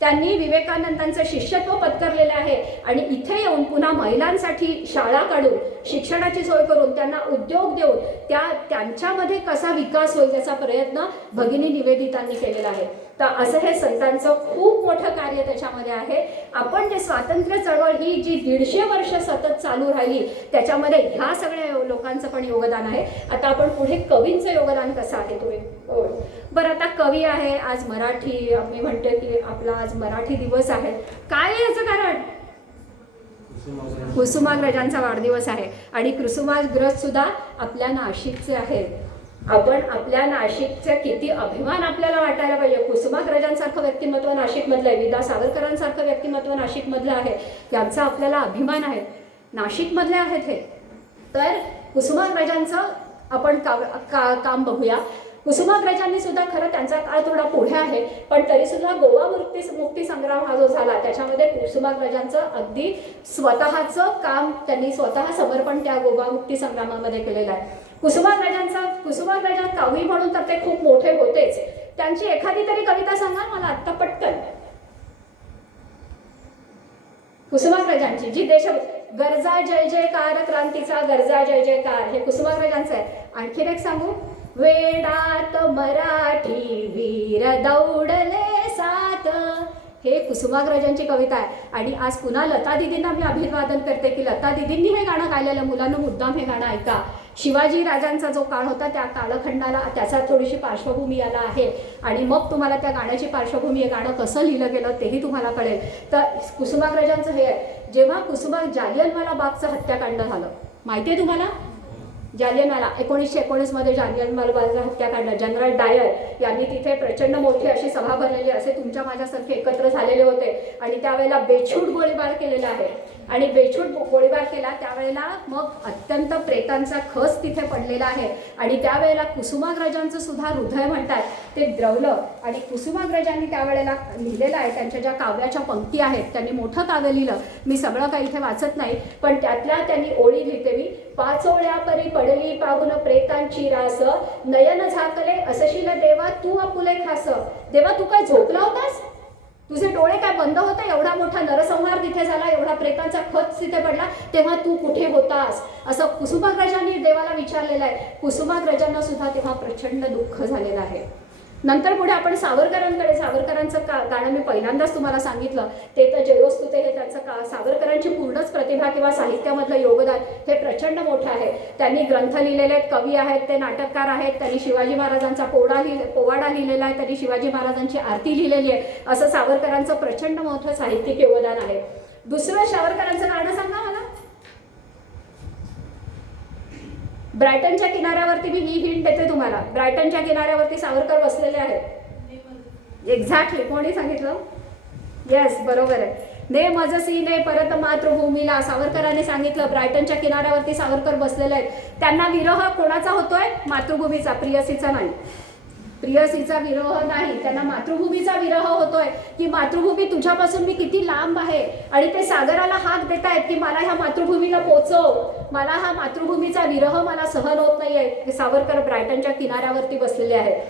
त्यांनी विवेकानंदांचं शिष्यत्व पत्करलेलं आहे आणि इथे येऊन पुन्हा महिलांसाठी शाळा काढून शिक्षणाची सोय करून त्यांना उद्योग देऊन त्यांच्यामध्ये कसा विकास होईल याचा प्रयत्न भगिनी निवेदितांनी केलेला आहे. तर असं हे संतांचं खूप मोठं कार्य त्याच्यामध्ये आहे. आपण जे स्वातंत्र्य चळवळ ही जी 150 वर्ष सतत चालू राहिली त्याच्यामध्ये ह्या सगळ्या लोकांचं पण योगदान आहे. आता आपण पुढे कवींचं योगदान कसं आहे तुम्ही बरं. आता कवी आहे आज मराठी, मी म्हणते की आपला आज मराठी दिवस आहे. काय आहे याचं कारण? कुसुमाग्रजांचा वाढदिवस आहे आणि कुसुमाग्रज सुद्धा आपल्या नाशिकचे आहेत. आपण आपल्या नाशिकचा किती अभिमान आपल्याला वाटायला पाहिजे. कुसुमाग्रजांसारखं व्यक्तिमत्व नाशिकमधलं आहे, विदा सावरकरांसारखं व्यक्तिमत्व नाशिकमधलं आहे. यांचा आपल्याला अभिमान आहे. नाशिकमधले आहेत हे. तर कुसुमाग्रजांचं आपण काम बघूया. कुसुमाग्रजांनी सुद्धा खरं त्यांचा काळ थोडा पुढे आहे पण तरी सुद्धा गोवा मुक्ती संग्राम हा जो झाला त्याच्यामध्ये कुसुमाग्रजांचं अगदी स्वतःचं काम त्यांनी स्वतः समर्पण त्या गोवा मुक्ती संग्रामामध्ये केलेलं आहे. कुसुमाग्रजांचा कवी म्हणून तर ते खूप मोठे होतेच. त्यांची एखादी तरी कविता सांगा मला आत्ता पटकन. कुसुमाग्रजांची जी गरजा जय जयकार क्रांतीचा गरजा जय जयकार हे कुसुमाग्रजांचं आहे. आणखीन एक सांगू. वेडात मराठी वीर दौडले सात हे कुसुमाग्रजांची कविता आहे. आणि आज पुन्हा लता दिदींना मी अभिवादन करते की लता दिदींनी हे गाणं गायलेलं. मुलांना मुद्दाम हे गाणं ऐका. शिवाजी राजांचा जो काळ होता त्या कालखंडाला त्याचा थोडीशी पार्श्वभूमी याला आहे आणि मग तुम्हाला त्या गाण्याची पार्श्वभूमी हे गाणं कसं लिहिलं गेलं तेही तुम्हाला कळेल. तर कुसुमाग्रजांचं हे आहे. जेव्हा जालियनवाला बागचं हत्याकांड झालं माहिती आहे तुम्हाला. जालियनवाला 1919 मध्ये जालियनवाला बागचा हत्याकांड. जनरल डायर यांनी तिथे प्रचंड मोठी अशी सभा भरलेली असे तुमच्या माझ्यासारखे एकत्र झालेले होते आणि त्यावेळेला बेछूट गोळीबार केलेला आहे. आणि बेछूट गोळीबार केला त्यावेळेला मग अत्यंत प्रेतांचा खस तिथे पडलेला आहे आणि त्यावेळेला कुसुमाग्रजांचं सुद्धा हृदय म्हणतात ते द्रवलं. आणि कुसुमाग्रजांनी त्यावेळेला लिहिलेलं आहे. त्यांच्या ज्या काव्याच्या पंक्ती आहेत त्यांनी मोठं काव्य लिहिलं. मी सगळं काही इथे वाचत नाही पण त्यातल्या त्यांनी ओळी लिहिते मी. 5 ओळ्या परी पडली पाहून प्रेतांची रास नयन झाकले असशील देवा तू आपुले खास. देवा तू काय झोपला होतास? तुझे डोळे काय बंद होते? एवढा मोठा नरसंहार तिथे झाला, एवढा प्रेतांचा खच तिथे पडला, तेव्हा तू कुठे होतास असं कुसुमाग्रजांनी देवाला विचारलेलं आहे. कुसुमाग्रजांना सुद्धा तेव्हा प्रचंड दुःख झालेलं आहे. नंतर पुढे आपण सावरकरांचं गाणं मी पहिल्यांदाच तुम्हाला सांगितलं ते तर जयोस्तुते हे त्यांचं सावरकरांची पूर्णच प्रतिभा किंवा साहित्यामधलं योगदान हे प्रचंड मोठं आहे. त्यांनी ग्रंथ लिहिलेले आहेत, कवी आहेत, ते नाटककार आहेत. त्यांनी शिवाजी महाराजांचा पोवाडा लिहिलेला आहे, त्यांनी शिवाजी महाराजांची आरती लिहिलेली आहे. असं सावरकरांचं प्रचंड मोठं साहित्यिक योगदान आहे. दुसरं सावरकरांचं गाणं सांगा मला. ब्रायटनच्या किनाऱ्यावरती मी ही हिंट देते तुम्हाला. ब्रायटनच्या किनाऱ्यावरती सावरकर बसलेले आहेत. एक्झॅक्टली कोणी सांगितलं? येस बरोबर आहे. ने मजसी ने परत मातृभूमीला सावरकरांनी सांगितलं. ब्रायटनच्या किनाऱ्यावरती सावरकर बसलेले आहेत. त्यांना विरह कोणाचा होतोय? मातृभूमीचा, प्रियसीचा नाही. प्रियसीचा विरह नाही, त्यांना मातृभूमीचा विरह होतोय की मातृभूमी तुझ्यापासून मी किती लांब आहे, आणि ते सागराला हाक देतायत की मला ह्या मातृभूमीला पोचव, मला हा मातृभूमीचा विरह मला सहन होत नाहीये. सावरकर ब्रायटनच्या किनाऱ्यावरती बसलेले आहेत.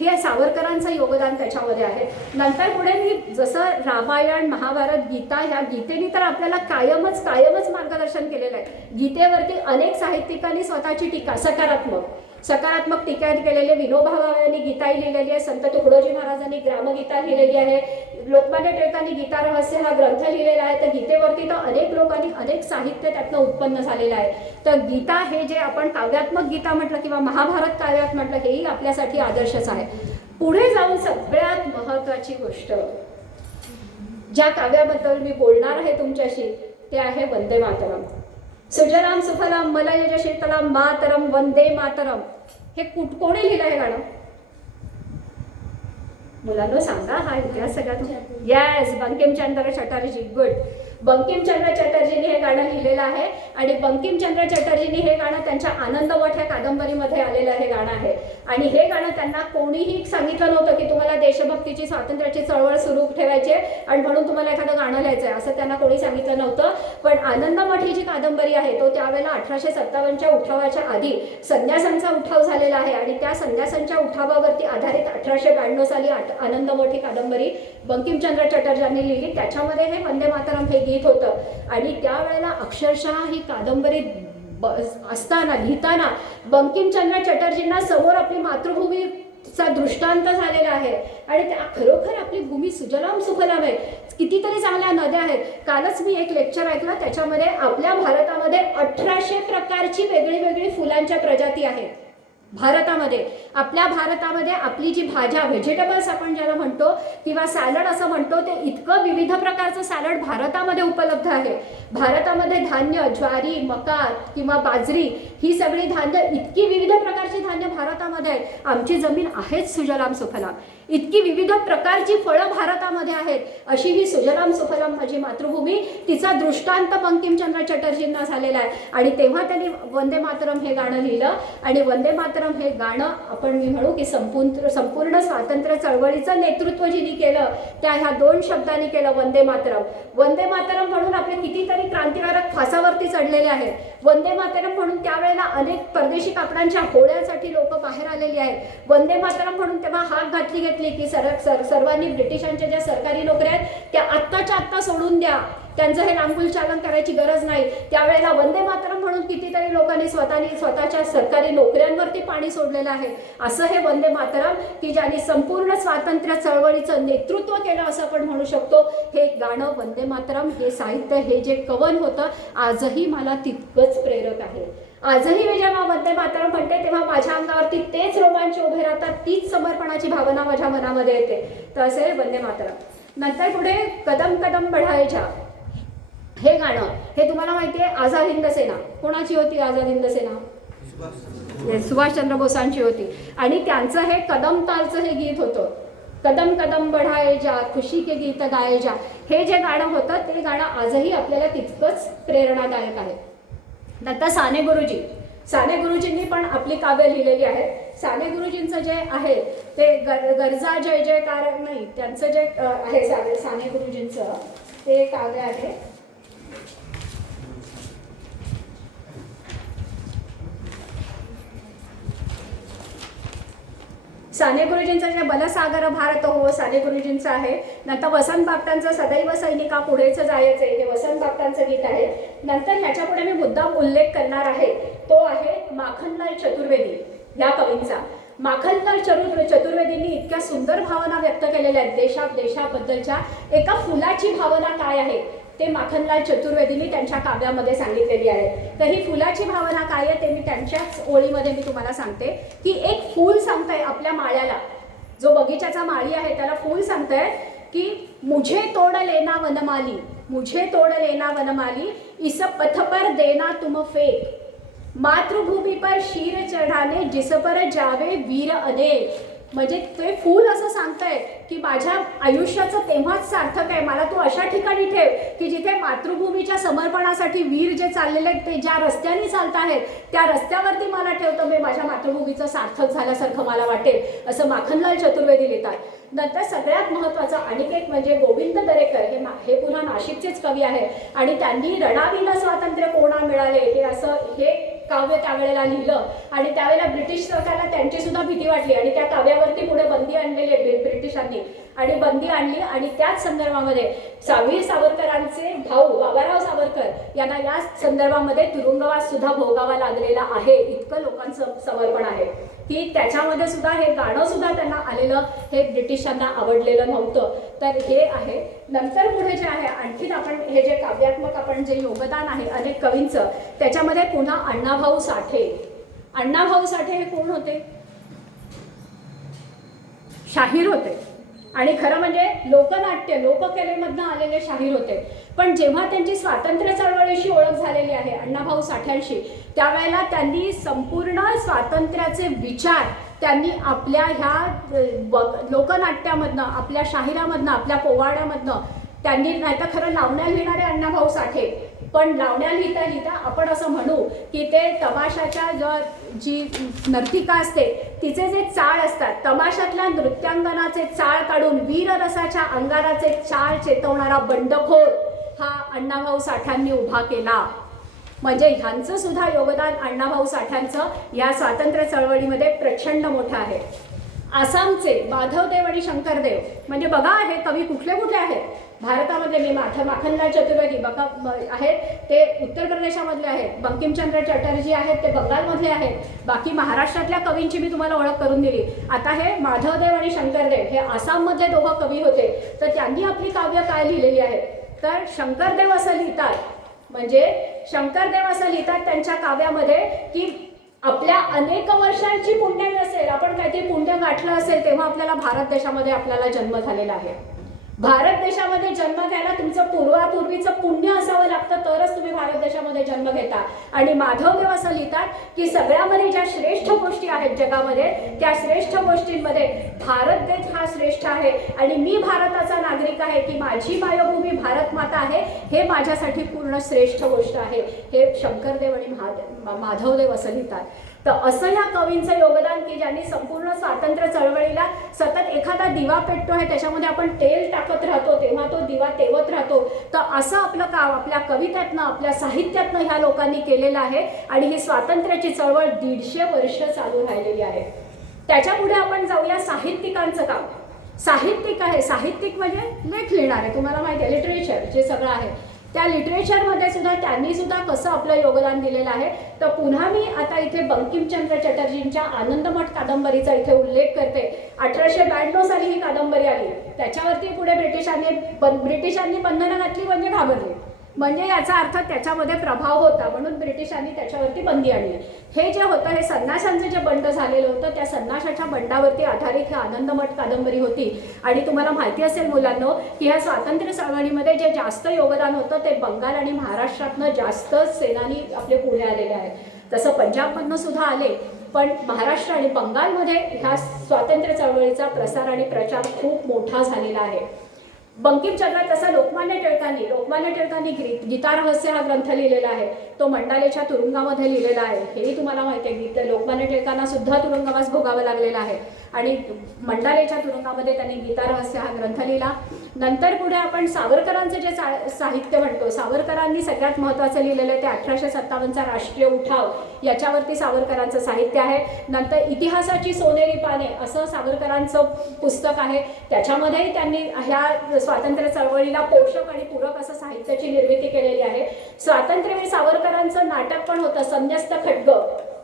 हे सावरकरांचं योगदान त्याच्यामध्ये आहे. नंतर पुढे मी जसं रामायण, महाभारत, गीता, ह्या गीतेने तर आपल्याला कायमच मार्गदर्शन केलेलं आहे. गीतेवरती अनेक साहित्यिकांनी स्वतःची टीका, सकारात्मक टीका केलेली. विनोबा भावे यांनी गीताही लिहिलेली आहे, संत तुकडोजी महाराजांनी ग्रामगीता लिहिलेली आहे, लोकमान्य टिळकांनी गीता रहस्य हा ग्रंथ लिहिलेला आहे. तर गीतेवरती तर अनेक लोकांनी अनेक साहित्य त्यातनं उत्पन्न झालेलं आहे. तर गीता हे जे आपण काव्यात्मक गीता म्हटलं किंवा महाभारत काव्यात म्हटलं, हेही आपल्यासाठी आदर्शच आहे. पुढे जाऊन सगळ्यात महत्त्वाची गोष्ट ज्या काव्याबद्दल मी बोलणार आहे तुमच्याशी, ते आहे वंदे मातरम. सुजलाम सुफलाम मलयज शीतलाम मातरम वंदे मातरम. हे कोणी लिहिलं हे गाणं? मुलांना सांगा, हा इतिहास सगळ्यात. येस, बंकिमचंद्र चटर्जी. गुड. बंकिमचंद्र चटर्जींनी हे गाणं लिहिलेलं आहे. आणि बंकिमचंद्र चटर्जींनी हे गाणं त्यांच्या आनंदवट ह्या कादंबरीमध्ये आलेलं हे गाणं आहे. आणि हे गाणं त्यांना कोणीही सांगितलं नव्हतं की तुम्हाला देशभक्तीची, स्वातंत्र्याची चळवळ सुरू ठेवायची आणि म्हणून तुम्हाला एखादं गाणं लिहायचं आहे, असं त्यांना कोणी सांगितलं नव्हतं. पण आनंदमठ ही जी कादंबरी आहे, तो त्यावेळेला 1857च्या उठावाच्या आधी संन्यासांचा उठाव झालेला आहे. आणि त्या संन्यासांच्या उठावावरती आधारित 1892 साली आनंदमठ ही कादंबरी बंकिमचंद्र चटर्जींनी लिहिली. त्याच्यामध्ये हे वंदे मातरम हे गीत होतं. आणि त्यावेळेला अक्षरशः ही कादंबरी असताना, लिहिताना बंकिमचंद्र चटर्जींना समोर आपली मातृभूमीचा दृष्टांत झालेला आहे. आणि त्या खरोखर आपली भूमी सुजलाम सुफलाम आहे, कितीतरी चांगल्या नद्या आहेत. कालच मी एक लेक्चर ऐकलं, त्याच्यामध्ये आपल्या भारतामध्ये 1800 प्रकारची वेगळी फुलांच्या प्रजाती आहेत. आपल्या भारतामध्ये आपली जी भाज्या, व्हेजिटेबल्स आपण ज्याला म्हणतो किंवा सॅलड असं म्हणतो, ते इतकं विविध प्रकारचं सॅलड भारतामध्ये उपलब्ध आहे. भारतामध्ये धान्य, ज्वारी, मका किंवा बाजरी, ही सगळी धान्य, इतकी विविध प्रकारची धान्य भारतामध्ये आहेत. आमची जमीन आहेच सुजलाम सुफलाम. इतकी विविध प्रकारची फळं भारतामध्ये आहेत. अशी ही सुजलाम सुफलाम माझी मातृभूमी, तिचा दृष्टांत बंकिमचंद्र चटर्जींना झालेला आहे. आणि तेव्हा त्यांनी वंदे मातरम हे गाणं लिहिलं. आणि वंदे मातरम हे गाणं आपण मी म्हणू की संपूर्ण स्वातंत्र्य चळवळीचं नेतृत्व जिने केलं, त्या ह्या 2 शब्दांनी केलं, वंदे मातरम. वंदे मातरम म्हणून आपले कितीतरी क्रांतिकारक फासावरती चढलेले आहेत. वंदे मातरम म्हणून त्यावेळेला अनेक परदेशी कापडांच्या होळ्यासाठी लोक बाहेर आलेली आहेत. वंदे मातरम म्हणून तेव्हा हाक घातली की सर्वांनी ब्रिटिशांच्या ज्या सरकारी नोकऱ्या आहेत त्या आत्ताच्या आत्ता सोडून द्या, त्यांचं हे नांगुल चालन करायची गरज नाही. त्यावेळेला वंदे मातरम म्हणून कितीतरी लोकांनी स्वतःच्या सरकारी नोकऱ्यांवरती पाणी सोडलेलं आहे. असं हे वंदे मातरम की ज्यांनी संपूर्ण स्वातंत्र्य चळवळीचं नेतृत्व केलं असं आपण म्हणू शकतो. हे गाणं वंदे मातरम, हे साहित्य, हे जे कवन होतं, आजही मला तितकंच प्रेरक आहे. आजही मी जेव्हा वंदे मातरम म्हणते तेव्हा माझ्या अंगावरती तेच रोमांच उभे राहतात, तीच समर्पणाची भावना माझ्या मनामध्ये येते. तर असे वंदे मातरम. नंतर पुढे कदम कदम बढ़ाए जा हे गाणं, हे तुम्हाला माहिती आहे आझाद हिंद सेना कोणाची होती? आझाद हिंद सेना सुभाषचंद्र बोसांची होती. आणि त्यांचं हे कदम तालचं हे गीत होतं, कदम कदम बढ़ाए जा, खुशी के गीत गाए जा. हे जे गाणं होतं ते गाणं आजही आपल्याला तितकंच प्रेरणादायक आहे. नंतर साने गुरुजींनी पण आपली काव्य लिहिलेली आहेत. साने गुरुजींचं जे आहे ते गरजा जय जयकार नाही, त्यांचं जे आहे साने गुरुजींचं ते काव्य आहे. साने गुरुजींचं जे बलसागर भारत हो, साने गुरुजींचं आहे. नंतर वसंत बापटांचं सदैव सैनिका पुढेच जायचं, हे वसंत बापटांचं गीत आहे. नंतर ह्याच्या पुढे मी मुद्दाम उल्लेख करणार आहे, तो आहे माखनलाल चतुर्वेदी या कवींचा. माखनलाल चतुर्वेदींनी इतक्या सुंदर भावना व्यक्त केलेल्या आहेत देशाबद्दलच्या. एका फुलाची भावना काय आहे ते माखनलाल चतुर्वेदींनी त्यांच्या काव्यामध्ये सांगितलेली आहे. तर ही फुलाची भावना काय आहे ते मी त्यांच्याच ओळीमध्ये मी तुम्हाला सांगते की एक फूल सांगतंय आपल्या माळ्याला, जो बगीचाचा माळी आहे त्याला फूल सांगतंय की मुझे तोड़ लेना वनमाली, मुझे तोड़ लेना वनमाली, इस पथ पर देना तुम फेंक, मातृभूमि पर शीर चढ़ाने जिस पर जावे वीर अनेक. म्हणजे ते फूल असं सांगतंय की माझ्या आयुष्याचं तेव्हाच सार्थक आहे, मला तू अशा ठिकाणी ठेव की जिथे मातृभूमीच्या समर्पणासाठी वीर जे चाललेले आहेत ते ज्या रस्त्याने चालत आहेत त्या रस्त्यावरती मला ठेवतं, मी माझ्या मातृभूमीचं सार्थक झाल्यासारखं मला वाटेल, असं माखनलाल चतुर्वेदी लिहितात. नंतर सगळ्यात महत्त्वाचं आणखी एक म्हणजे गोविंद दरेकर, हे पुन्हा नाशिकचेच कवी आहे आणि त्यांनी रणाविना स्वातंत्र्य कोणा मिळाले हे काव्य त्यावेळेला लिहिलं आणि त्यावेळेला ब्रिटिश सरकारला त्यांची सुद्धा भीती वाटली आणि त्या काव्यावरती पुढे बंदी आणलेली आहे ब्रिटिशांनी आणि बंदी आणली आणि त्याच संदर्भामध्ये वीर सावरकरांचे भाऊ बाबाराव सावरकर यांना या संदर्भामध्ये तुरुंगवास सुद्धा भोगावा लागलेला आहे. इतकं लोकांचं समर्पण आहे की त्याच्यामध्ये सुद्धा हे गाणं सुद्धा त्यांना आलेलं हे ब्रिटिशांना आवडलेलं नव्हतं. तर हे आहे. नंतर पुढे जे आहे आणखीन आपण हे जे काव्यात्मक आपण जे योगदान आहे अनेक कवींचं त्याच्यामध्ये पुन्हा अण्णाभाऊ साठे. अण्णाभाऊ साठे हे कोण होते? शाहीर होते आणि खरं म्हणजे लोकनाट्य लोककलेमधनं आलेले शाहीर होते. पण जेव्हा त्यांची स्वातंत्र्य चळवळीशी ओळख झालेली आहे अण्णाभाऊ साठ्यांशी, त्यावेळेला त्यांनी संपूर्ण स्वातंत्र्याचे विचार त्यांनी आपल्या ह्या लोकनाट्यामधनं आपल्या शाहिरामधनं आपल्या पोवाड्यामधनं त्यांनी, नाही तर खरं लावण्या लिहिणारे अण्णाभाऊ साठे, पण लावण्या लिहिता लिहिता आपण असं म्हणू की ते तमाशाच्या जी नर्तिका असते तिचे जे चाळ असतात, तमाशातल्या नृत्यांगनाचे चाळ काढून वीररसाच्या अंगाराचे चाळ चेतवणारा बंडखोर हा अण्णाभाऊ साठ्यांनी उभा केला. म्हणजे ह्यांचं सुद्धा योगदान अण्णाभाऊ साठ्यांचं या स्वातंत्र्य चळवळीमध्ये प्रचंड मोठं आहे. आसामचे माधवदेव आणि शंकरदेव, म्हणजे बघा हे कवी कुठले कुठले आहेत भारतामधले. मी माखनलाल चतुर्वेदी बघा आहेत ते उत्तर प्रदेशामधले आहेत, बंकिमचंद्र चटर्जी आहेत ते बंगालमधले आहेत, बाकी महाराष्ट्रातल्या कवींची मी तुम्हाला ओळख करून दिली. आता हे माधवदेव आणि शंकरदेव हे आसाममधले दोघं कवी होते. तर त्यांनी आपली काव्य काय लिहिलेली आहेत, तर शंकरदेव असं लिहितात, म्हणजे शंकरदेव असं लिहितात त्यांच्या काव्यामध्ये की आपल्या अनेक वर्षांची पुण्य असेल, आपण काहीतरी पुण्य गाठलं असेल तेव्हा आपल्याला भारत देशामध्ये आपल्याला जन्म झालेला आहे. भारत देशामध्ये जन्म घ्यायला तुमचं पूर्वापूर्वीचं पुण्य असावं लागतं तरच तुम्ही भारत देशामध्ये जन्म घेता. आणि माधवदेव असं लिहितात की सगळ्यामध्ये ज्या श्रेष्ठ गोष्टी आहेत जगामध्ये त्या श्रेष्ठ गोष्टींमध्ये भारत देश हा श्रेष्ठ आहे आणि मी भारताचा नागरिक आहे की माझी मायभूमी भारत माता आहे हे माझ्यासाठी पूर्ण श्रेष्ठ गोष्ट आहे. हे शंकरदेव आणि माधवदेव असं लिहितात. तर असं या कवींचं योगदान की ज्यांनी संपूर्ण स्वातंत्र्य चळवळीला सतत एखादा दिवा पेटतो आहे त्याच्यामध्ये आपण तेल टाकत राहतो तेव्हा तो दिवा तेवत राहतो. तर असं आपलं काम आपल्या कवितेतनं आपल्या साहित्यातनं ह्या लोकांनी केलेलं आहे आणि ही स्वातंत्र्याची चळवळ 150 वर्ष चालू राहिलेली आहे. त्याच्यापुढे आपण जाऊया साहित्यिकांचं काम. साहित्यिक आहे, साहित्यिक म्हणजे लेख लिहिणारे, तुम्हाला माहिती आहे लिटरेचर जे सगळं आहे त्या लिटरेचरमध्ये सुद्धा त्यांनी सुद्धा कसं आपलं योगदान दिलेलं आहे. तर पुन्हा मी आता इथे बंकिमचंद्र चटर्जींच्या आनंदमठ कादंबरीचा इथे उल्लेख करते. 1892 साली ही कादंबरी आली. त्याच्यावरती पुढे ब्रिटिशांनी बंधनं घातली म्हणजे घाबरले, म्हणजे याचा अर्थ त्याच्यामध्ये प्रभाव होता म्हणून ब्रिटिशांनी त्याच्यावरती बंदी आणली. हे जे होतं हे संन्याशांचं जे बंड झालेलं होतं त्या संन्याशाच्या बंडावरती आधारित ही आनंदमठ कादंबरी होती. आणि तुम्हाला माहिती असेल मुलांनो की ह्या स्वातंत्र्य चळवळीमध्ये जे जास्त योगदान होतं ते बंगाल आणि महाराष्ट्रातनं जास्त सेनानी आपले पुढे आलेले आहेत. तसं पंजाबमधनं सुद्धा आले, पण महाराष्ट्र आणि बंगालमध्ये ह्या स्वातंत्र्य चळवळीचा प्रसार आणि प्रचार खूप मोठा झालेला आहे. बंकिमचंद्र तसा लोकमान्य टिळकांनी गीता रहस्य हा ग्रंथ लिहिलेला आहे. तो मंडालेच्या तुरुंगामध्ये लिहिलेला आहे. हेही तुम्हाला माहिती आहे. लोकमान्य टिळकांना सुद्धा तुरुंगवास भोगावा लागलेला आहे आणि मंडालेच्या तुरुंगामध्ये त्यांनी गीता रहस्य हा ग्रंथ लिहिला. नंतर पुढे आपण सावरकरांचं जे साहित्य म्हणतो, सावरकरांनी सगळ्यात महत्त्वाचं लिहिलेलं आहे ते 1857चा राष्ट्रीय उठाव याच्यावरती सावरकरांचं साहित्य आहे. नंतर इतिहासाची सोनेरी पाने असं सावरकरांचं पुस्तक आहे. त्याच्यामध्येही त्यांनी ह्या स्वातंत्र्य चळवळीला पोषक आणि पूरक असं साहित्याची निर्मिती केलेली आहे. स्वातंत्र्यवीर सावरकरांचं नाटक पण होतं संन्यस्त खड्ग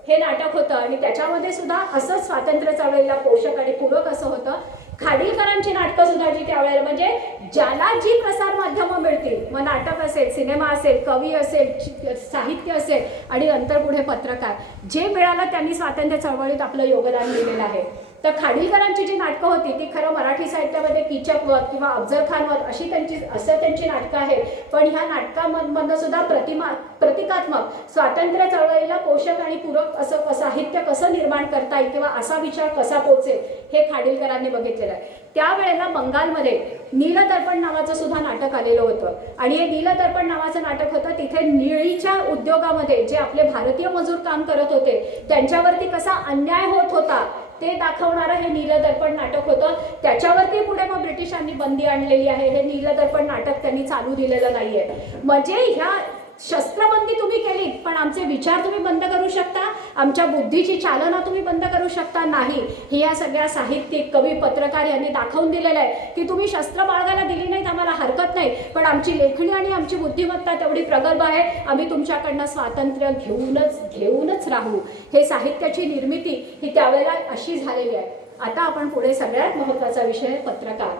हे नाटक होतं आणि त्याच्यामध्ये सुद्धा असंच स्वातंत्र्य चळवळीला पोषक आणि पूरक असं होतं. खाडीलकरांची नाटकं सुद्धा जी त्यावेळेला म्हणजे ज्याला जी प्रसार माध्यमं मिळतील, मग नाटक असेल, सिनेमा असेल, कवी असेल, साहित्य असेल आणि नंतर पुढे पत्रकार, जे मिळालं त्यांनी स्वातंत्र्य चळवळीत आपलं योगदान दिलेलं आहे. तर खाडिलकरांची जी नाटकं होती ती खरं मराठी साहित्यामध्ये कीचकवध किंवा अफजल खानवध असं त्यांची नाटकं आहेत, पण ह्या नाटकांमधनं सुद्धा प्रतिकात्मक स्वातंत्र्य चळवळीला पोषक आणि पूरक असं साहित्य कसं निर्माण करता येईल किंवा असा विचार कसा पोचेल हे खाडिलकरांनी बघितलेलं आहे. त्यावेळेला बंगालमध्ये नीलदर्पण नावाचं सुद्धा नाटक आलेलं होतं आणि हे नीलदर्पण नावाचं नाटक होतं. तिथे निळीच्या उद्योगामध्ये जे आपले भारतीय मजूर काम करत होते त्यांच्यावरती कसा अन्याय होत होता ते दाखवणारं हे नीलदर्पण नाटक होतं. त्याच्यावरती पुढे मग ब्रिटिशांनी बंदी आणलेली आहे. हे नीलदर्पण नाटक त्यांनी चालू दिलेलं नाहीये. म्हणजे ह्या शस्त्रबंदी तुम्ही केली पण आमचे विचार तुम्ही बंद करू शकता, आमच्या बुद्धीची चालना तुम्ही बंद करू शकता नाही. हे या सगळ्या साहित्यिक, कवी, पत्रकार यांनी दाखवून दिलेलं आहे की तुम्ही शस्त्र बाळगायला दिली नाहीत आम्हाला हरकत नाही, पण आमची लेखणी आणि आमची बुद्धिमत्ता तेवढी प्रगल्भ आहे, आम्ही तुमच्याकडनं स्वातंत्र्य घेऊनच राहू. हे साहित्याची निर्मिती ही त्यावेळेला अशी झालेली आहे. आता आपण पुढे सगळ्यात महत्त्वाचा विषय पत्रकार.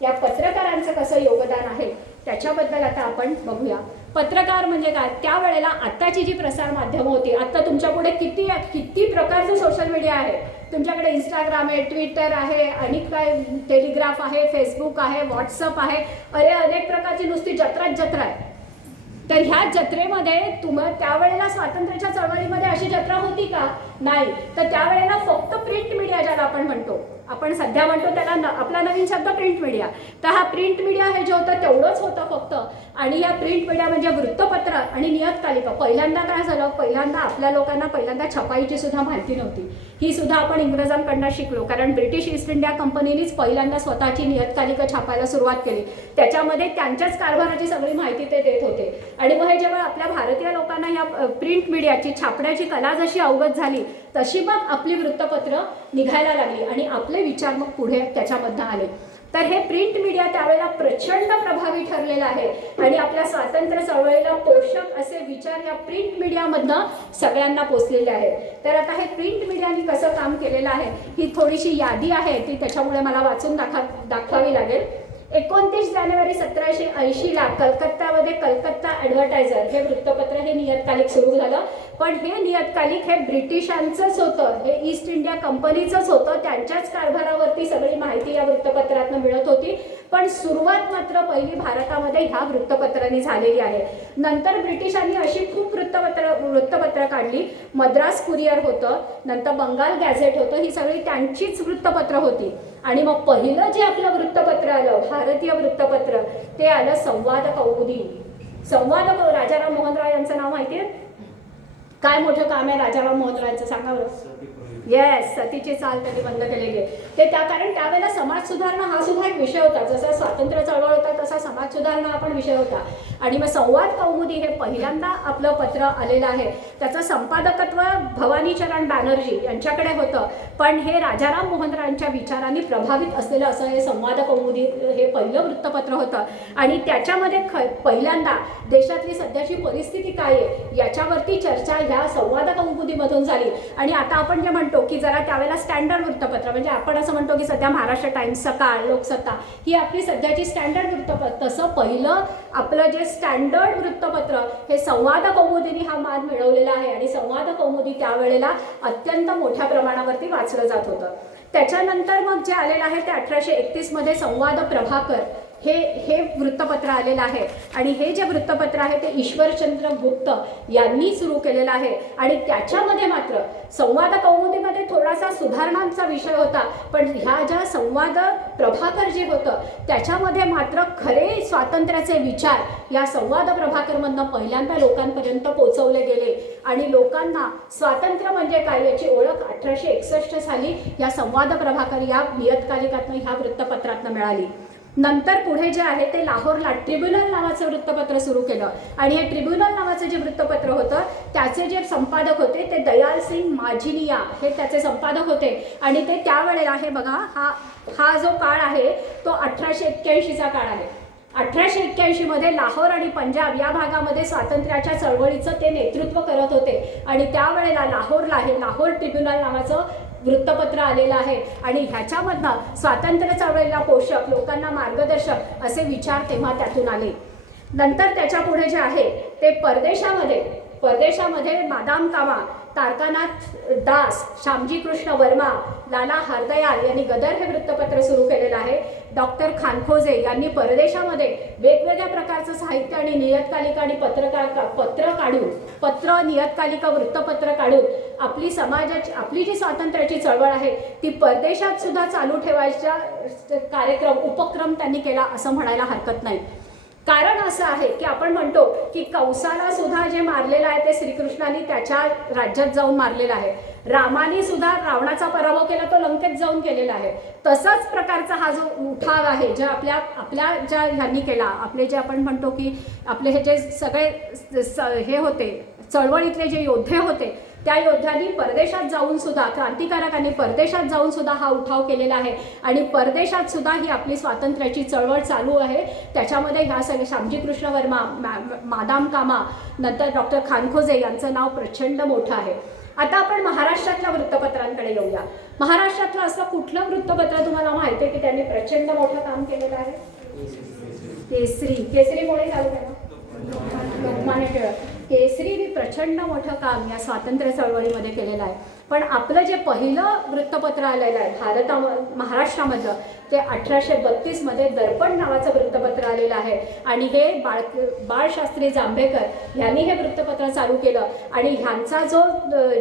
या पत्रकारांचं कसं योगदान आहे त्याच्याबद्दल आता आपण बघूया. पत्रकार म्हणजे काय? त्यावेळेला आत्ताची जी प्रसार माध्यमं होती, आता तुमच्या पुढे किती प्रकारचं सोशल मीडिया आहे. तुमच्याकडे इंस्टाग्राम आहे, ट्विटर आहे, अनेक काय टेलिग्राफ आहे, फेसबुक आहे, व्हॉट्सअप आहे, अनेक प्रकारची नुसती जत्रा आहे. तर ह्या जत्रेमध्ये त्यावेळेला स्वातंत्र्याच्या चळवळीमध्ये अशी जत्रा होती का? नाही. तर त्यावेळेला फक्त प्रिंट मीडिया ज्याला आपण म्हणतो, आपण सध्या म्हणतो त्याला आपला नवीन शब्द प्रिंट मीडिया. तर हा प्रिंट मीडिया हे जे होतं तेवढंच होतं फक्त. आणि या प्रिंट मीडिया म्हणजे वृत्तपत्र आणि नियतकालिका. पहिल्यांदा काय झालं, पहिल्यांदा आपल्या लोकांना पहिल्यांदा छपाईची सुद्धा माहिती नव्हती. ही सुद्धा आपण इंग्रजांकडनं शिकलो, कारण ब्रिटिश ईस्ट इंडिया कंपनीनेच पहिल्यांदा स्वतःची नियतकालिका छापायला सुरुवात केली. त्याच्यामध्ये त्यांच्याच कारभाराची सगळी माहिती ते देत होते. आणि मग हे जेव्हा आपल्या भारतीय लोकांना या प्रिंट मीडियाची छापण्याची कला जशी अवगत झाली तशी मग आपली वृत्तपत्र निघायला लागली आणि आपले विचार मग पुढे त्याच्यामधनं आले. तर हे प्रिंट मीडिया त्यावेळेला प्रचंड प्रभावी ठरलेलं आहे आणि आपल्या स्वातंत्र्य चळवळीला पोषक असे विचार या प्रिंट मीडियामधनं सगळ्यांना पोचलेले आहेत. तर आता हे प्रिंट मीडियाने कसं काम केलेलं आहे ही थोडीशी यादी आहे, ती त्याच्यामुळे मला वाचून दाखवावी लागेल. 29 जानेवारी 1780ला कलकत्तामध्ये कलकत्ता ॲडव्हर्टायझर हे वृत्तपत्र हे नियतकालिक सुरू झालं. पण हे नियतकालिक हे ब्रिटिशांचंच होतं, हे ईस्ट इंडिया कंपनीचंच होतं. त्यांच्याच कारभारावरती सगळी माहिती या वृत्तपत्रातनं मिळत होती. पण सुरुवात मात्र पहिली भारतामध्ये ह्या वृत्तपत्रांनी झालेली आहे. नंतर ब्रिटिशांनी अशी खूप वृत्तपत्र काढली. मद्रास कुरिअर होतं, नंतर बंगाल गॅझेट होतं, ही सगळी त्यांचीच वृत्तपत्र होती. आणि मग पहिलं जे आपलं वृत्तपत्र आलं, भारतीय वृत्तपत्र, ते आलं संवाद कौमुदी. राजाराम मोहन राय यांचं नाव माहिती आहे? काय मोठं काम आहे राजाराम मोहन रायचं, सांगा बरं. येस, सतीची चाल त्यांनी बंद केलेली आहे. ते कारण त्यावेळेला समाज सुधारणा हा सुद्धा एक विषय होता. जसा स्वातंत्र्य चळवळ होता तसा समाज सुधारणा हा पण विषय होता. आणि मग संवाद कौमुदी हे पहिल्यांदा आपलं पत्र आलेलं आहे. त्याचं संपादकत्व भवानीचरण बॅनर्जी यांच्याकडे होतं. पण हे राजाराम मोहन रायांच्या विचारांनी प्रभावित असलेलं असं हे संवाद कौमुदी हे पहिलं वृत्तपत्र होतं. आणि त्याच्यामध्ये पहिल्यांदा देशातली सध्याची परिस्थिती काय आहे याच्यावरती चर्चा ह्या संवाद कौमुदीमधून झाली. आणि आता आपण जे म्हणतो की जरा त्यावेळेला स्टँडर्ड वृत्तपत्र, म्हणजे आपण असं म्हणतो की सध्या महाराष्ट्र टाइम्स, सकाळ, लोकसत्ता ही आपली सध्याची स्टँडर्ड वृत्तपत्र, तसं पहिलं आपलं जे स्टँडर्ड वृत्तपत्र हे संवाद कौमुदीने हा मान मिळवलेला आहे. आणि संवाद कौमुदी त्यावेळेला अत्यंत मोठ्या प्रमाणावरती वाचलं जात होतं. त्याच्यानंतर मग जे आलेलं आहे ते 1831 मध्ये संवाद प्रभाकर हे वृत्तपत्र आलेलं आहे. आणि हे जे वृत्तपत्र आहे ते ईश्वरचंद्र गुप्त यांनी सुरू केलेलं आहे. आणि त्याच्यामध्ये मात्र संवाद कौमुदीमध्ये थोडासा सुधारणांचा विषय होता, पण ह्या ज्या संवाद प्रभाकर जे होतं त्याच्यामध्ये मात्र खरे स्वातंत्र्याचे विचार या संवाद प्रभाकरमधनं पहिल्यांदा लोकांपर्यंत पोहोचवले गेले. आणि लोकांना स्वातंत्र्य म्हणजे काय याची ओळख 1861 साली या संवाद प्रभाकर या नियतकालिकातनं ह्या वृत्तपत्रातनं मिळाली. नंतर पुढे जे आहे ते लाहोरला ट्रिब्युनल नावाचं वृत्तपत्र सुरू केलं. आणि हे ट्रिब्युनल नावाचं जे वृत्तपत्र होतं त्याचे जे संपादक होते ते दयाल सिंग माझिनिया हे त्याचे संपादक होते. आणि ते त्यावेळेला हे बघा, हा जो काळ आहे तो 1881चा काळ आहे. 1881 मध्ये लाहोर आणि पंजाब या भागामध्ये स्वातंत्र्याच्या चळवळीचं ते नेतृत्व करत होते. आणि त्यावेळेला लाहोरला हे लाहोर ट्रिब्युनल नावाचं वृत्तपत्र आलेलं आहे. आणि ह्याच्यामधनं स्वातंत्र्य चळवळीला पोषक, लोकांना मार्गदर्शक असे विचार तेव्हा त्यातून आले. नंतर त्याच्या पुढे जे आहे ते परदेशामध्ये मादाम कामा तारकानाथ दास, श्यामजी कृष्ण वर्मा, लाला हरदयाल यांनी गदर हे वृत्तपत्र सुरू केलेलं आहे. डॉक्टर खानखोजे यांनी परदेशामध्ये वेगवेगळ्या प्रकारचं साहित्य आणि नियतकालिका आणि पत्र नियतकालिका वृत्तपत्र काढून आपली समाजाची, आपली जी स्वातंत्र्याची चळवळ आहे ती परदेशात सुद्धा चालू ठेवायचा उपक्रम त्यांनी केला असं म्हणायला हरकत नाही. कारण असं आहे की आपण म्हणतो की कंसाला सुद्धा जे मारलेलं आहे ते श्रीकृष्णाने त्याच्या राज्यात जाऊन मारलेलं आहे. रामाने सुद्धा रावणाचा पराभव केला, तो लंकेत जाऊन केलेला आहे. तसाच प्रकारचा हा जो उठाव आहे जे आपल्या ज्या ह्यांनी केला, आपले जे आपण म्हणतो की आपले हे जे सगळे हे होते चळवळीतले जे योद्धे होते त्या योद्ध्यांनी परदेशात जाऊन सुद्धा, क्रांतिकारकांनी परदेशात जाऊन सुद्धा हा उठाव केलेला आहे आणि परदेशात सुद्धा ही आपली स्वातंत्र्याची चळवळ चालू आहे. त्याच्यामध्ये ह्या सगळे श्यामजी कृष्ण वर्मा, मादाम कामा, नंतर डॉक्टर खानखोजे यांचं नाव प्रचंड मोठं आहे. आता आपण महाराष्ट्रातल्या वृत्तपत्रांकडे येऊया. महाराष्ट्रातलं असं कुठलं वृत्तपत्र तुम्हाला माहिती आहे की त्यांनी प्रचंड मोठं काम केलेलं आहे? केसरी कोणी चालू केलं? लोकमान्य टिळक. केसरीने प्रचंड मोठं काम या स्वातंत्र्य चळवळीमध्ये केलेलं आहे. पण आपलं जे पहिलं वृत्तपत्र आलेलं आहे महाराष्ट्रामधलं ते 1832 मध्ये दर्पण नावाचं वृत्तपत्र आलेलं आहे आणि हे बाळशास्त्री जांभेकर यांनी हे वृत्तपत्र चालू केलं आणि ह्यांचा जो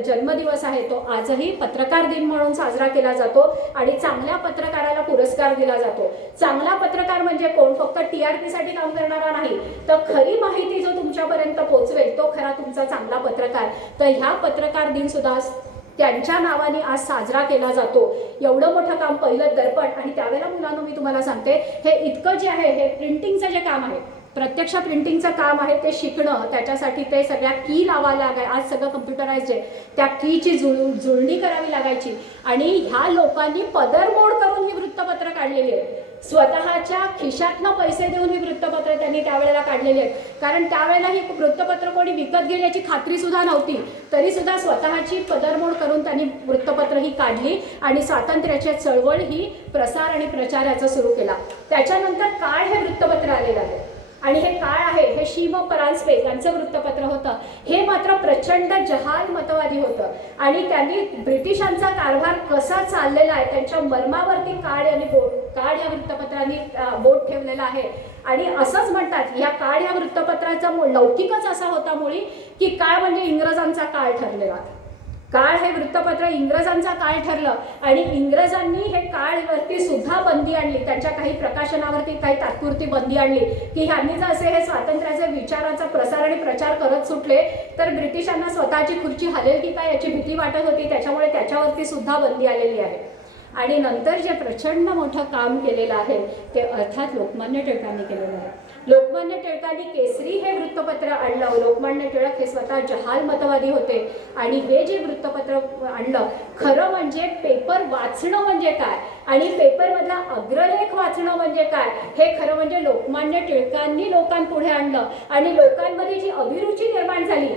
जन्मदिवस आहे तो आजही पत्रकार दिन म्हणून साजरा केला जातो आणि चांगल्या पत्रकाराला पुरस्कार दिला जातो. चांगला पत्रकार म्हणजे कोण? फक्त TRP साठी काम करणारा नाही, तर खरी माहिती जो तुमच्यापर्यंत पोहोचवेल तो खरा तुमचा चांगला पत्रकार. तर ह्या पत्रकार दिन सुद्धा त्यांच्या नावाने आज साजरा केला जातो. एवढं मोठं काम पहिलं दर्पण. आणि त्यावेळेला मुलांनो मी तुम्हाला सांगते, हे इतकं जे आहे हे प्रिंटिंगचं जे काम आहे, प्रत्यक्ष प्रिंटिंगचं काम आहे ते शिकणं, त्याच्यासाठी ते सगळ्या की लावायला लागाय. आज सगळं कम्प्युटराइज्ड आहे, त्या कीची जुळणी करावी लागायची आणि ह्या लोकांनी पदरमोड करून ही वृत्तपत्र काढलेली आहेत. स्वतःच्या खिशातनं पैसे देऊन ही वृत्तपत्र त्यांनी त्यावेळेला काढलेली आहेत. कारण त्यावेळेला ही वृत्तपत्र कोणी विकत घेईल याची खात्री सुद्धा नव्हती, तरी सुद्धा स्वतःची पदरमोड करून त्यांनी वृत्तपत्र ही काढली आणि स्वातंत्र्याची चळवळ ही प्रसार आणि प्रचाराचा सुरू केला. त्याच्यानंतर काळ हे वृत्तपत्र आलेलं आहे आणि हे काळ आहे हे शीम परांजपे यांचं वृत्तपत्र होतं. हे मात्र प्रचंड जहाल मतवादी होतं आणि त्यांनी ब्रिटिशांचा कारभार कसा चाललेला आहे त्यांच्या मर्मावरती काळ या वृत्तपत्रांनी बोट ठेवलेला आहे. आणि असंच म्हणतात या काळ या वृत्तपत्राचा लौकिकच असा होता मुळी की काळ म्हणजे इंग्रजांचा काळ ठरलेला. काळ हे वृत्तपत्र इंग्रजांचा काळ ठरलं आणि इंग्रजांनी हे काळवरती सुद्धा बंदी आणली. त्यांच्या काही प्रकाशनावरती काही तात्पुरती बंदी आणली की ह्यांनी जर असे हे स्वातंत्र्याचे विचाराचा प्रसार आणि प्रचार करत सुटले तर ब्रिटिशांना स्वतःची खुर्ची हलेल की काय याची भीती वाटत होती. त्याच्यामुळे त्याच्यावरती सुद्धा बंदी आलेली आहे. आणि नंतर जे प्रचंड मोठं काम केलेलं आहे ते अर्थात लोकमान्य टिळकांनी केलेलं आहे. लोकमान्य टिळकांनी केसरी हे वृत्तपत्र आणलं. लोकमान्य टिळक हे स्वतः जहाल मतवादी होते आणि हे जे वृत्तपत्र आणलं, खरं म्हणजे पेपर वाचणं म्हणजे काय आणि पेपरमधला अग्रलेख वाचणं म्हणजे काय हे खरं म्हणजे लोकमान्य टिळकांनी लोकांपुढे आणलं. आणि लोकांमध्ये जी अभिरुची निर्माण झाली,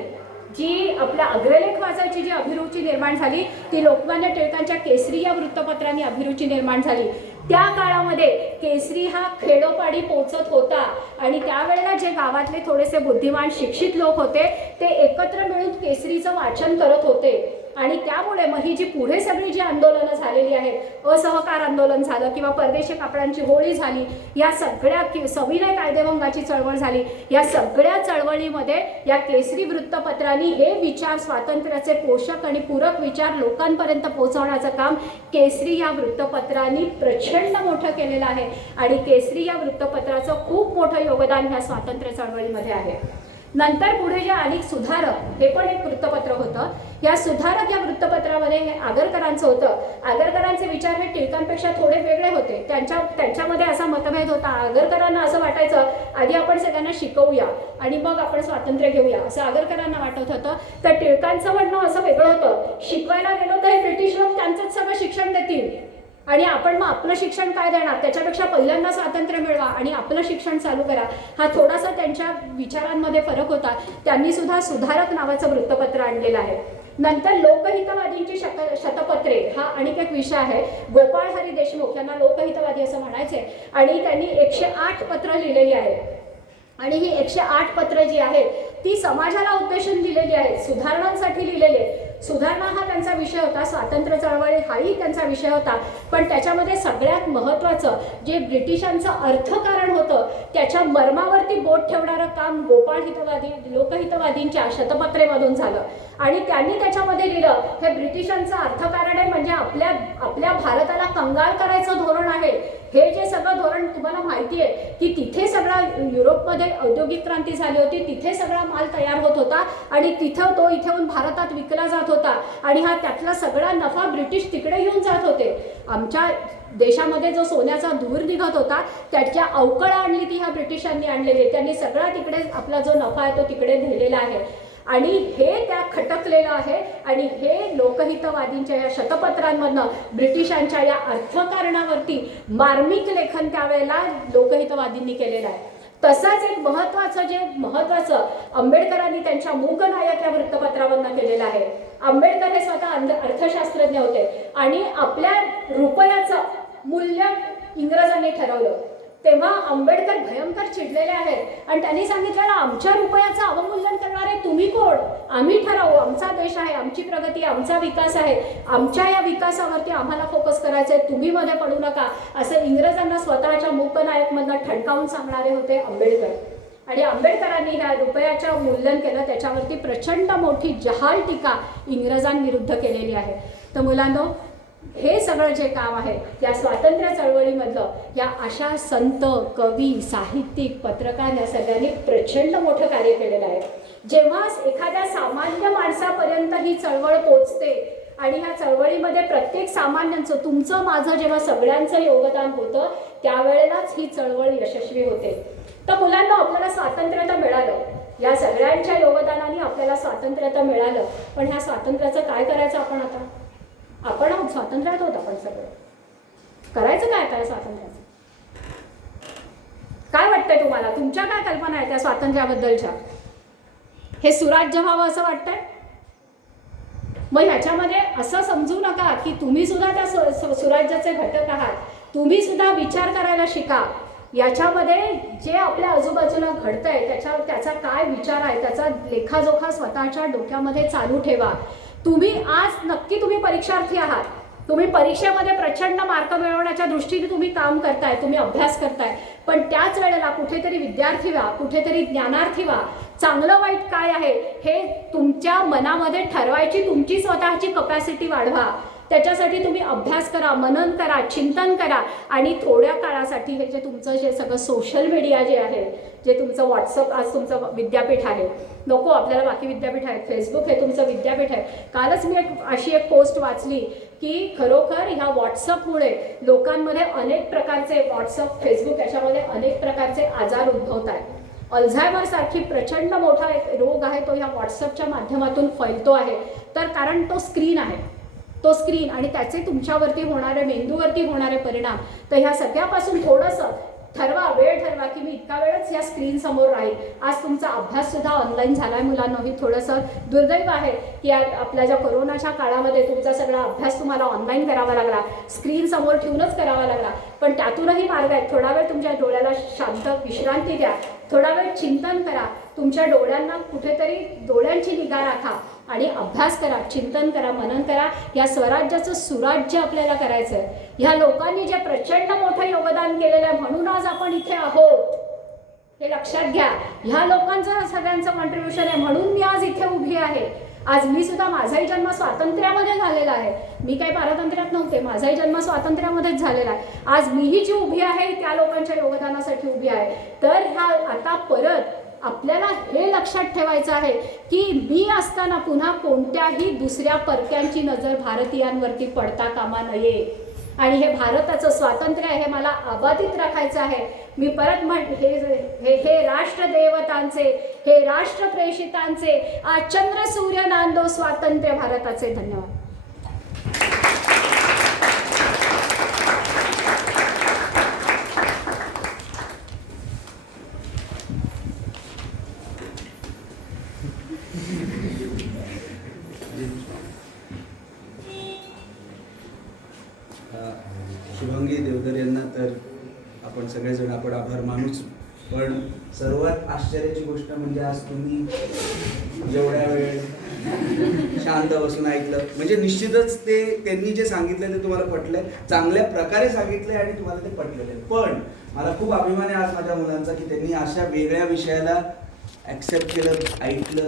जी आपल्या अग्रलेख वाचायची जी अभिरुची निर्माण झाली ती लोकमान्य टिळकांच्या केसरी या वृत्तपत्रांनी अभिरुची निर्माण झाली. त्या काळामध्ये केसरी हा खेडोपाडी पोचत होता आणि त्यावेळेला जे गावातले थोडेसे बुद्धिमान शिक्षित लोक होते ते एकत्र मिळून केसरीचं वाचन करत होते. आणि त्यामुळे मग ही जी पुढे सगळी जी आंदोलनं झालेली आहेत, असहकार आंदोलन झालं किंवा परदेशी कापडांची होळी झाली, या सगळ्या सविनय कायदेभंगाची चळवळ झाली, या सगळ्या चळवळीमध्ये या केसरी वृत्तपत्रांनी हे विचार, स्वातंत्र्याचे पोषक आणि पूरक विचार लोकांपर्यंत पोहोचवण्याचं काम केसरी या वृत्तपत्रांनी प्रचंड मोठं केलेलं आहे. आणि केसरी या वृत्तपत्राचं खूप मोठं योगदान ह्या स्वातंत्र्य चळवळीमध्ये आहे. नंतर पुढे जे अनेक सुधारक हे पण एक वृत्तपत्र होतं. या सुधारक या वृत्तपत्रामध्ये हे आगरकरांचं होतं. आगरकरांचे विचार हे टिळकांपेक्षा थोडे वेगळे होते. त्यांच्यामध्ये असा मतभेद होता. आगरकरांना असं वाटायचं आधी आपण सगळ्यांना शिकवूया आणि मग आपण स्वातंत्र्य घेऊया असं आगरकरांना वाटत होतं. तर टिळकांचं म्हणणं असं वेगळं होतं, शिकवायला गेलो तर हे ब्रिटिश लोक त्यांचंच सगळं शिक्षण देतील आणि आपण मग आपलं शिक्षण काय देणार, त्याच्यापेक्षा पहिल्यांदा स्वातंत्र्य मिळवा आणि आपलं शिक्षण चालू करा. हा थोडासा त्यांच्या विचारांमध्ये फरक होता. त्यांनी सुद्धा सुधारक नावाचं वृत्तपत्र आणलेलं आहे. नंतर लोकहितवादींची शतपत्रे हा आणखी एक विषय आहे. गोपाळ हरी देशमुख यांना लोकहितवादी असं म्हणायचे आणि त्यांनी 108 पत्र लिहिलेली आहेत आणि ही 108 पत्र जी आहेत ती समाजाला उद्देशून लिहिलेली आहेत, सुधारणांसाठी लिहिलेली आहेत. सुधारणा हा त्यांचा विषय होता, स्वातंत्र्य चळवळी हाही त्यांचा विषय होता. पण त्याच्यामध्ये सगळ्यात महत्त्वाचं जे ब्रिटिशांचं अर्थकारण होतं त्याच्या मर्मावरती बोट ठेवणारं काम गोपाळ हितवादी लोकहितवादींच्या शतपत्रेमधून झालं. आणि त्यांनी त्याच्यामध्ये लिहिलं, हे ब्रिटिशांचं अर्थकारण आहे म्हणजे आपल्या भारताला कंगाल करायचं धोरण आहे. हे जे सगळं धोरण तुम्हाला माहिती आहे की तिथे सगळा युरोपमध्ये औद्योगिक क्रांती झाली होती, तिथे सगळा माल तयार होत होता आणि तिथं तो इथे येऊन भारतात विकला जात होता आणि हा त्यातला सगळा नफा ब्रिटिश तिकडे घेऊन जात होते. आमच्या देशामध्ये जो सोन्याचा धूर निघत होता त्याच्या अवकळा आणली ती ह्या ब्रिटिशांनी आणलेली. त्यांनी सगळा तिकडे आपला जो नफा आहे तो तिकडे नेलेला आहे आणि हे त्या खटकलेलं आहे. आणि हे लोकहितवादींच्या या शतपत्रांमधनं ब्रिटिशांच्या या अर्थकारणावरती मार्मिक लेखन त्यावेळेला लोकहितवादींनी केलेलं आहे. तसाच एक महत्त्वाचं आंबेडकरांनी त्यांच्या मूकनायक या वृत्तपत्रावरनं केलेलं आहे. आंबेडकर हे स्वतः अर्थशास्त्रज्ञ होते आणि आपल्या रुपयाचं मूल्य इंग्रजांनी ठरवलं. तेव्हा आंबेडकर भयंकर चिडलेले आहेत आणि त्यांनी सांगितलेलं, आमच्या रुपयाचं अवमूल्यन करणारे तुम्ही कोण? आम्ही ठरवू, आमचा देश आहे, आमची प्रगती, आमचा विकास आहे, आमच्या या विकासावरती आम्हाला फोकस करायचं आहे, तुम्ही मध्ये पडू नका, असं इंग्रजांना स्वतःच्या मूकनायकमधनं ठणकावून सांगणारे होते आंबेडकर. आणि आंबेडकरांनी ह्या रुपयाचं मूल्यन केलं, त्याच्यावरती प्रचंड मोठी जहाल टीका इंग्रजांविरुद्ध केलेली आहे. तर मुलांनो, हे सगळं जे काम आहे या स्वातंत्र्य चळवळीमधलं या अशा संत, कवी, साहित्यिक, पत्रकार या सगळ्यांनी प्रचंड मोठं कार्य केलेलं आहे. जेव्हा एखाद्या सामान्य माणसापर्यंत ही चळवळ पोचते आणि ह्या चळवळीमध्ये प्रत्येक सामान्यांचं, तुमचं, माझं, जेव्हा सगळ्यांचं योगदान होतं त्यावेळेलाच ही चळवळ यशस्वी होते. तर मुलांना आपल्याला स्वातंत्र्य तर मिळालं, या सगळ्यांच्या योगदानाने आपल्याला स्वातंत्र्य तर मिळालं, पण ह्या स्वातंत्र्याचं काय करायचं आपण आता? आपण स्वातंत्र्यात होत, आपण सगळं करायचं काय आता स्वातंत्र्याचं? काय वाटतंय तुम्हाला? तुमच्या काय कल्पना आहे त्या स्वातंत्र्याबद्दलच्या? हे सुराज्य व्हावं असं वाटतंय? मग ह्याच्यामध्ये असं समजू नका की तुम्ही सुद्धा त्या सुराज्याचे घटक आहात. तुम्ही सुद्धा विचार करायला शिका. याच्यामध्ये जे आपल्या आजूबाजूला घडतंय त्याचा काय विचार आहे, त्याचा लेखाजोखा स्वतःच्या डोक्यामध्ये चालू ठेवा. तुम्ही तुम्ही परीक्षार्थी आहात. तुम्ही परीक्षेमध्ये प्रचंड मार्क मिळवण्याच्या दृष्टीने तुम्ही काम करताय, तुम्ही अभ्यास करताय, पण त्याच वेळेला कुठेतरी विद्यार्थी व्हा, कुठेतरी ज्ञानार्थी व्हा. चांगलं वाईट काय आहे हे तुमच्या मनामध्ये ठरवायची तुमची स्वतःची कपॅसिटी वाढवा. त्याच्यासाठी तुम्ही अभ्यास करा, मनन करा, चिंतन करा आणि थोड्या काळासाठी हे जे तुमचं जे सगळं सोशल मीडिया जे आहे, जे तुमचं व्हॉट्सअप आज तुमचं विद्यापीठ आहे, नको आपल्याला बाकी विद्यापीठ आहेत, फेसबुक हे तुमचं विद्यापीठ आहे. कालच मी अशी एक पोस्ट वाचली की खरोखर ह्या व्हॉट्सअपमुळे लोकांमध्ये अनेक प्रकारचे, व्हॉट्सअप, फेसबुक याच्यामध्ये अनेक प्रकारचे आजार उद्भवत आहेत. अल्झायमर सारखी प्रचंड मोठा एक रोग आहे तो ह्या व्हॉट्सअपच्या माध्यमातून फैलतो आहे. तर कारण तो स्क्रीन आहे, तो स्क्रीन आणि त्याचे तुमच्यावरती होणारे, मेंदूवरती होणारे परिणाम. तर ह्या सगळ्यापासून थोडंसं वेळ ठरवा की मी इतका वेळच या स्क्रीन समोर राहील. आज तुमचा अभ्यास सुद्धा ऑनलाईन झालाय मुलांना, ही थोडंसं दुर्दैव आहे की आपल्या ज्या कोरोनाच्या काळामध्ये तुमचा सगळा अभ्यास तुम्हाला ऑनलाईन करावा लागला, स्क्रीन समोर ठेवूनच करावा लागला. पण त्यातूनही मार्ग आहेत. थोडा वेळ तुमच्या डोळ्याला शांत विश्रांती द्या, थोडा वेळ चिंतन करा, तुमच्या डोळ्यांना कुठेतरी डोळ्यांची निगा राखा आणि अभ्यास करा, चिंतन करा, मनन करा. या स्वराज्याचं सुराज्य आपल्याला करायचं आहे. ह्या लोकांनी जे प्रचंड मोठं योगदान केलेलं आहे म्हणून आज आपण इथे आहोत, हे लक्षात घ्या. ह्या लोकांचं सगळ्यांचं कॉन्ट्रीब्युशन आहे म्हणून मी आज इथे उभी आहे. आज मी सुद्धा, माझाही जन्म स्वातंत्र्यामध्ये झालेला आहे. मी काही पारतंत्र्यात नव्हते, माझाही जन्म स्वातंत्र्यामध्येच झालेला आहे. आज मीही जी उभी आहे त्या लोकांच्या योगदानासाठी उभी आहे. तर ह्या आता परत आपल्याला हे लक्षात ठेवायचं आहे की मी असताना पुन्हा कोणत्याही दुसऱ्या परक्यांची नजर भारतीयांवरती पडता कामा नये. आणि हे भारताचं स्वातंत्र्य आहे, हे मला अबाधित राखायचं आहे. मी परत हे राष्ट्रदेवतांचे, हे राष्ट्रप्रेषितांचे आज चंद्र सूर्य नांदो स्वातंत्र्य भारताचे. धन्यवाद. शुभांगी देवधर यांना तर आपण सगळेजण आपण आभार मानूच. पण सर्वात आश्चर्याची गोष्ट म्हणजे आज तुम्ही एवढ्या वेळ शांत बसून ऐकलं, म्हणजे निश्चितच ते त्यांनी जे सांगितलं ते तुम्हाला पटलंय, चांगल्या प्रकारे सांगितलंय आणि तुम्हाला ते पटलेलं आहे. पण मला खूप अभिमान आहे आज माझ्या मुलांचा की त्यांनी अशा वेगळ्या विषयाला ॲक्सेप्ट केलं, ऐकलं.